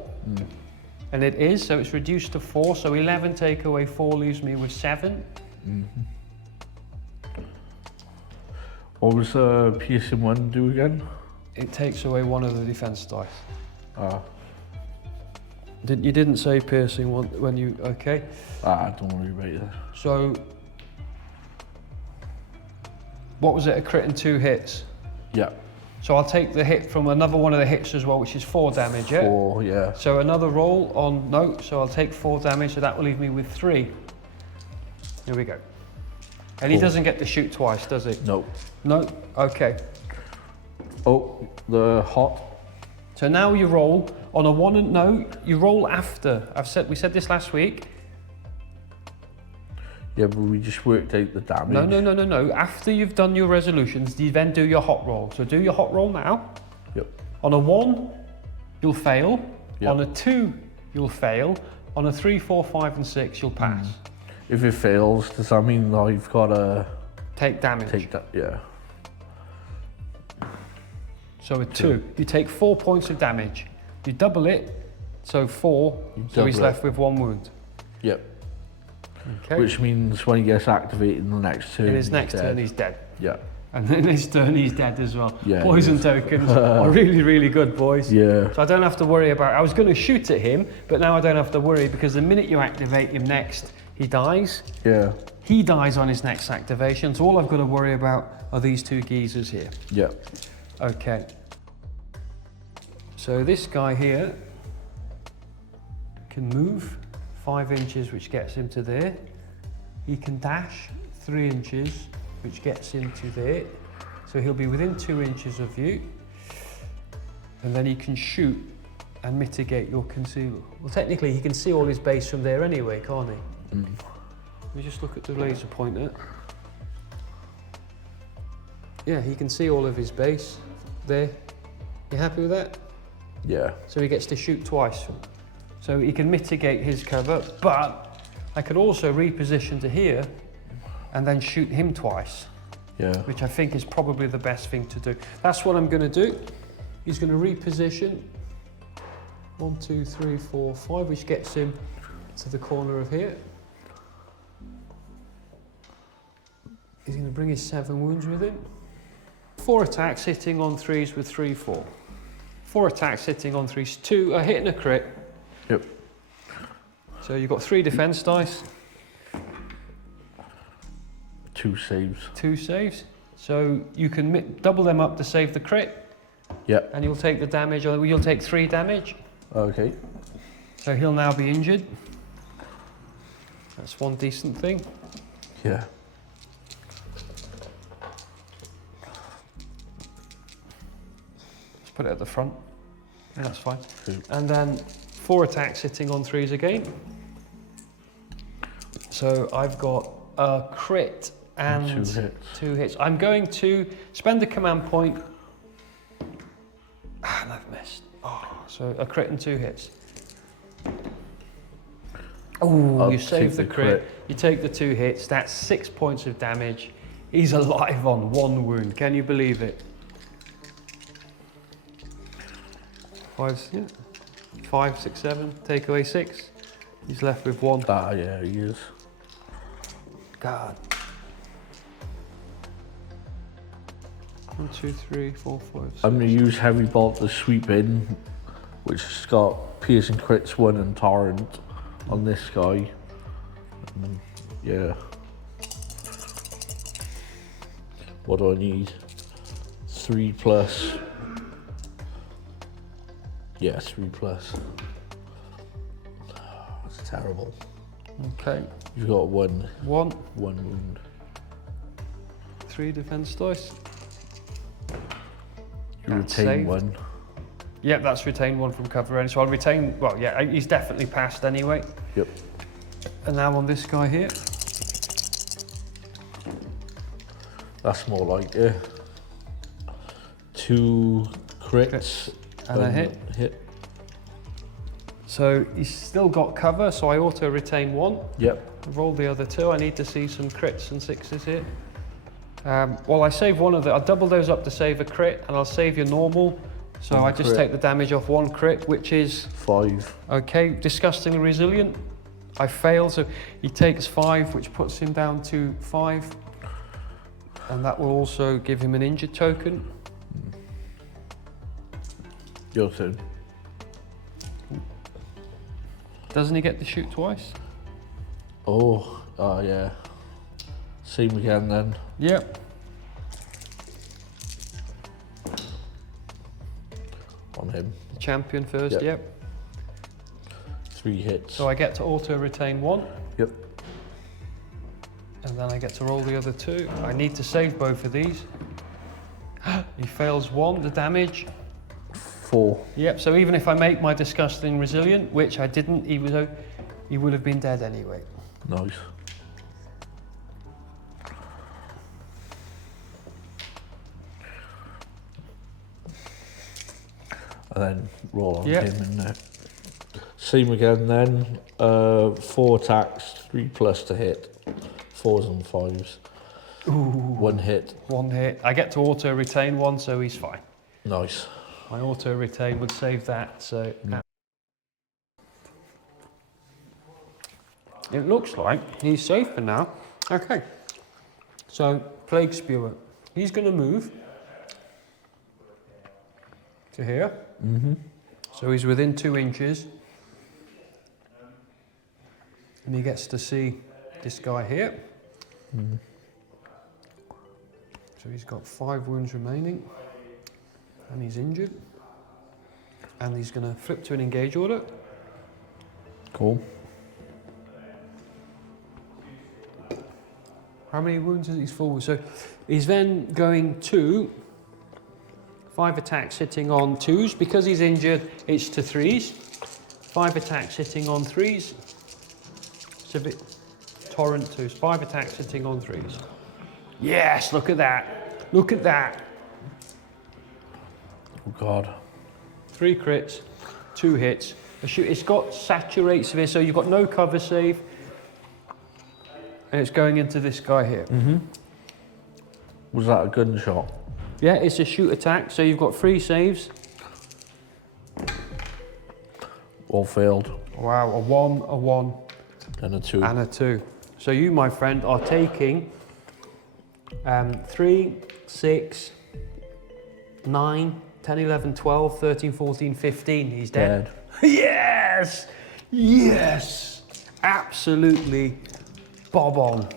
And it is, so it's reduced to 4. So 11 take away 4 leaves me with 7. What was piercing 1 do again? It takes away 1 of the defense dice. Ah, You didn't say piercing one when you, okay. don't worry about that. So, what was it, a crit and 2 hits? Yeah. So I'll take the hit from another one of the hits as well, which is 4 damage, yeah? 4, yeah. So another roll on, no, so I'll take 4 damage, so that will leave me with 3. Here we go. And he Cool. doesn't get to shoot twice, does he? No. No? Okay. Oh, the hot. So now you roll on a 1 and no, you roll after. We said this last week. Yeah, but we just worked out the damage. No. After you've done your resolutions, you then do your hot roll. So do your hot roll now. Yep. On a 1, you'll fail. Yep. On a 2, you'll fail. On a 3, 4, 5 and 6, you'll pass. If it fails, does that mean I've got to Take damage. take that? Yeah. So a 2, you take 4 points of damage. You double it, so 4, so he's double it. left with 1 wound. Yep. Okay. Which means when he gets activated in the next turn, in his he's next dead. turn, he's dead. Yeah. And then his turn, he's dead as well. Yeah, Poison he is. tokens are really, really good, boys. Yeah. So I don't have to worry about, I was going to shoot at him, but now I don't have to worry because the minute you activate him next, he dies. Yeah. He dies on his next activation, so all I've got to worry about are these 2 geezers here. Yeah. Okay. So this guy here can move 5 inches, which gets him to there. He can dash 3 inches, which gets him to there. So he'll be within 2 inches of you. And then he can shoot and mitigate your conceal. Well, technically he can see all his base from there anyway, can't he? Let me just look at the laser pointer. Yeah, he can see all of his base there. You happy with that? Yeah. So he gets to shoot twice. So he can mitigate his cover, but I could also reposition to here and then shoot him twice, Yeah. which I think is probably the best thing to do. That's what I'm going to do. He's going to reposition 1, 2, 3, 4, 5, which gets him to the corner of here. He's going to bring his 7 wounds with him. 4 attacks hitting on 3s with 3, 4. 4 attacks hitting on 3s, 2 a hit and a crit. Yep. So you've got 3 defense dice. 2 saves. 2 saves. So you can double them up to save the crit. Yep. And you'll take the damage, or you'll take 3 damage. Okay. So he'll now be injured. That's one decent thing. Yeah. Let's put it at the front. Yeah, that's fine. Cool. And then 4 attacks hitting on 3s again. So I've got a crit and 2 hits. 2 hits. I'm going to spend a command point. And I've missed. Oh, so a crit and 2 hits. Oh, I'll you save take the the crit. crit. You take the 2 hits. That's 6 points of damage. He's alive on 1 wound. Can you believe it? 5, 6, 7. Take away 6. He's left with 1. Ah, yeah, he is. God. 1, 2, 3, 4, 5, 6. I'm going to use Heavy Bolt to sweep in, which has got Piercing Crits 1 and Torrent on this guy. Yeah. What do I need? 3 plus. Yeah, 3 plus. That's terrible. Okay. You've got 1 1, wound. 3 defense dice. You That's retain saved. 1. Yep, that's retained 1 from cover end. So I'll retain, well, yeah, he's definitely passed anyway. Yep. And now on this guy here. That's more like it. 2 crits And a hit. Hit. So he's still got cover, so I auto retain 1. Yep. I've rolled the other 2. I need to see some crits and 6s here. Well, I save one of the, I'll double those up to save a crit, and I'll save your normal. So One I just crit. take the damage off 1 crit, which is 5. okay. Disgustingly resilient. I fail, so he takes 5, which puts him down to 5. And that will also give him an injured token. Your turn. Doesn't he get to shoot twice? Oh, yeah. Same again then. Yep. On him. The champion first, yep. 3 hits. So I get to auto retain 1. Yep. And then I get to roll the other 2. I need to save both of these. He fails 1, the damage. 4. Yep, so even if I make my disgusting resilient, which I didn't, he would have been dead anyway. Nice. And then roll on Yep. him in there. Same again then. 4 attacks, 3 plus to hit. 4s and 5s. Ooh. 1 hit. 1 hit. I get to auto retain 1, so he's fine. Nice. My auto retain would save that, so. It looks like he's safe for now. Okay. So, Plague Spewer. He's going to move to here. So he's within 2 inches. And he gets to see this guy here. So he's got 5 wounds remaining. And he's injured. And he's going to flip to an engage order. Cool. How many wounds is he full? So he's then going to 5 attacks hitting on 2s. Because he's injured, it's to 3s. 5 attacks hitting on 3s. It's a bit torrent 2s. 5 attacks hitting on 3s. Yes, look at that. Look at that. Oh God. 3 crits, 2 hits. It's got saturate severe, so you've got no cover save. And it's going into this guy here. Was that a gunshot? Yeah, it's a shoot attack, so you've got 3 saves. All failed. Wow, a 1, a 1, And a 2. and a 2. So you, my friend, are taking 3, 6, 9, 10, 11, 12, 13, 14, 15. He's dead. Yes! Yes! Absolutely bob on.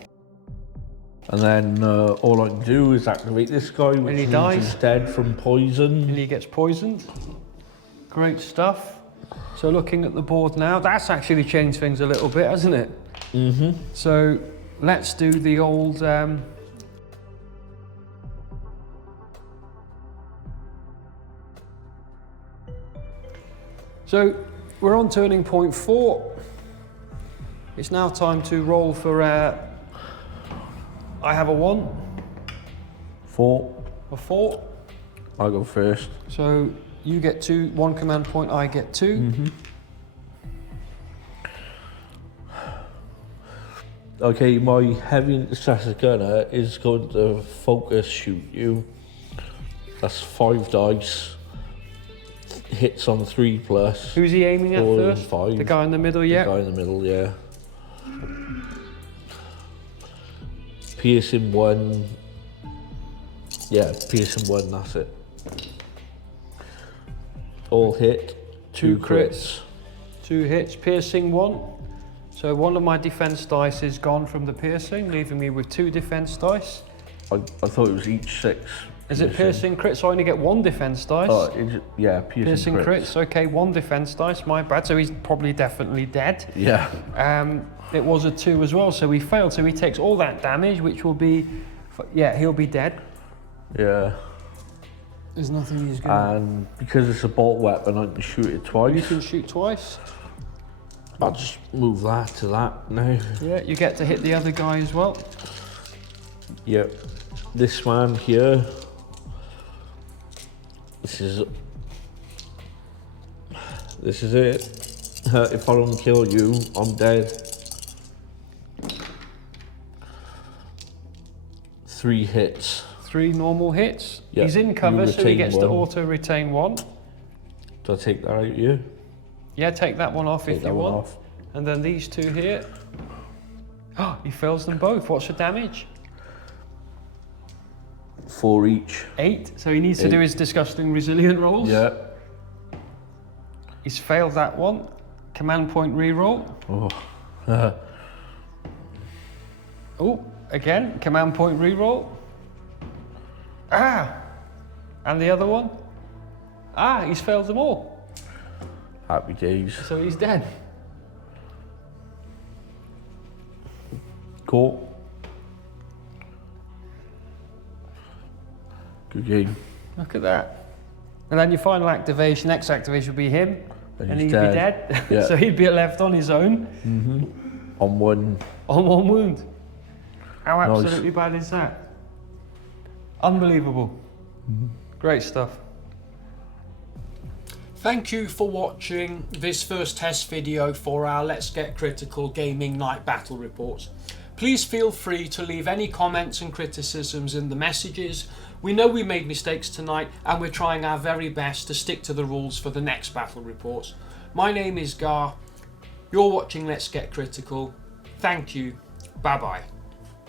And then all I can do is activate this guy, which he means dies. he's dead from poison. And he gets poisoned. Great stuff. So looking at the board now, that's actually changed things a little bit, hasn't it? Mm-hmm. So let's do the old... So we're on turning point 4. It's now time to roll for... I have a 1. 4. A 4. I go first. So you get 2, 1 command point, I get 2. Mm-hmm. Okay, my heavy intercessor gunner is going to focus shoot you. That's 5 dice. Hits on 3+. Who's he aiming at 4 and first? 5. The guy in the middle, yeah? The guy in the middle, yeah. Piercing 1. Yeah, piercing 1, that's it. All hit. 2 crits. 2 hits, piercing 1. So one of my defense dice is gone from the piercing, leaving me with 2 defense dice. I thought it was each 6. Is it piercing crits? So I only get 1 defense dice. Yeah, piercing crits. Okay, 1 defense dice, my bad. So he's probably definitely dead. Yeah. It was a 2 as well, so he failed. So he takes all that damage, which will be, yeah, he'll be dead. Yeah. There's nothing he's going And because it's a bolt weapon, I can shoot it twice. You can shoot twice. I'll just move that to that now. Yeah, you get to hit the other guy as well. Yep. This man here. This is it. If I don't kill you, I'm dead. 3 hits. 3 normal hits. Yep. He's in cover, so he gets to 1. auto retain 1. Do I take that out of you? Yeah, take that one off if you want. Off. And then these 2 here. Oh, he fails them both. What's the damage? 4 each. 8. So he needs to do his disgusting resilient rolls. Yeah. He's failed that one. Command point reroll. Oh. Oh, again, command point reroll. Ah! And the other one? Ah, he's failed them all. Happy days. So he's dead. Cool. Good game. Look at that. And then your final activation, next activation will be him. And he'd dead. be dead. Yeah. So he'd be left on his own. Mm-hmm. On 1. On 1 wound. How absolutely bad is that? Unbelievable. Great stuff. Thank you for watching this first test video for our Let's Get Critical Gaming Night Battle Reports. Please feel free to leave any comments and criticisms in the messages. We know we made mistakes tonight and we're trying our very best to stick to the rules for the next battle reports. My name is Gar. You're watching Let's Get Critical. Thank you. Bye bye.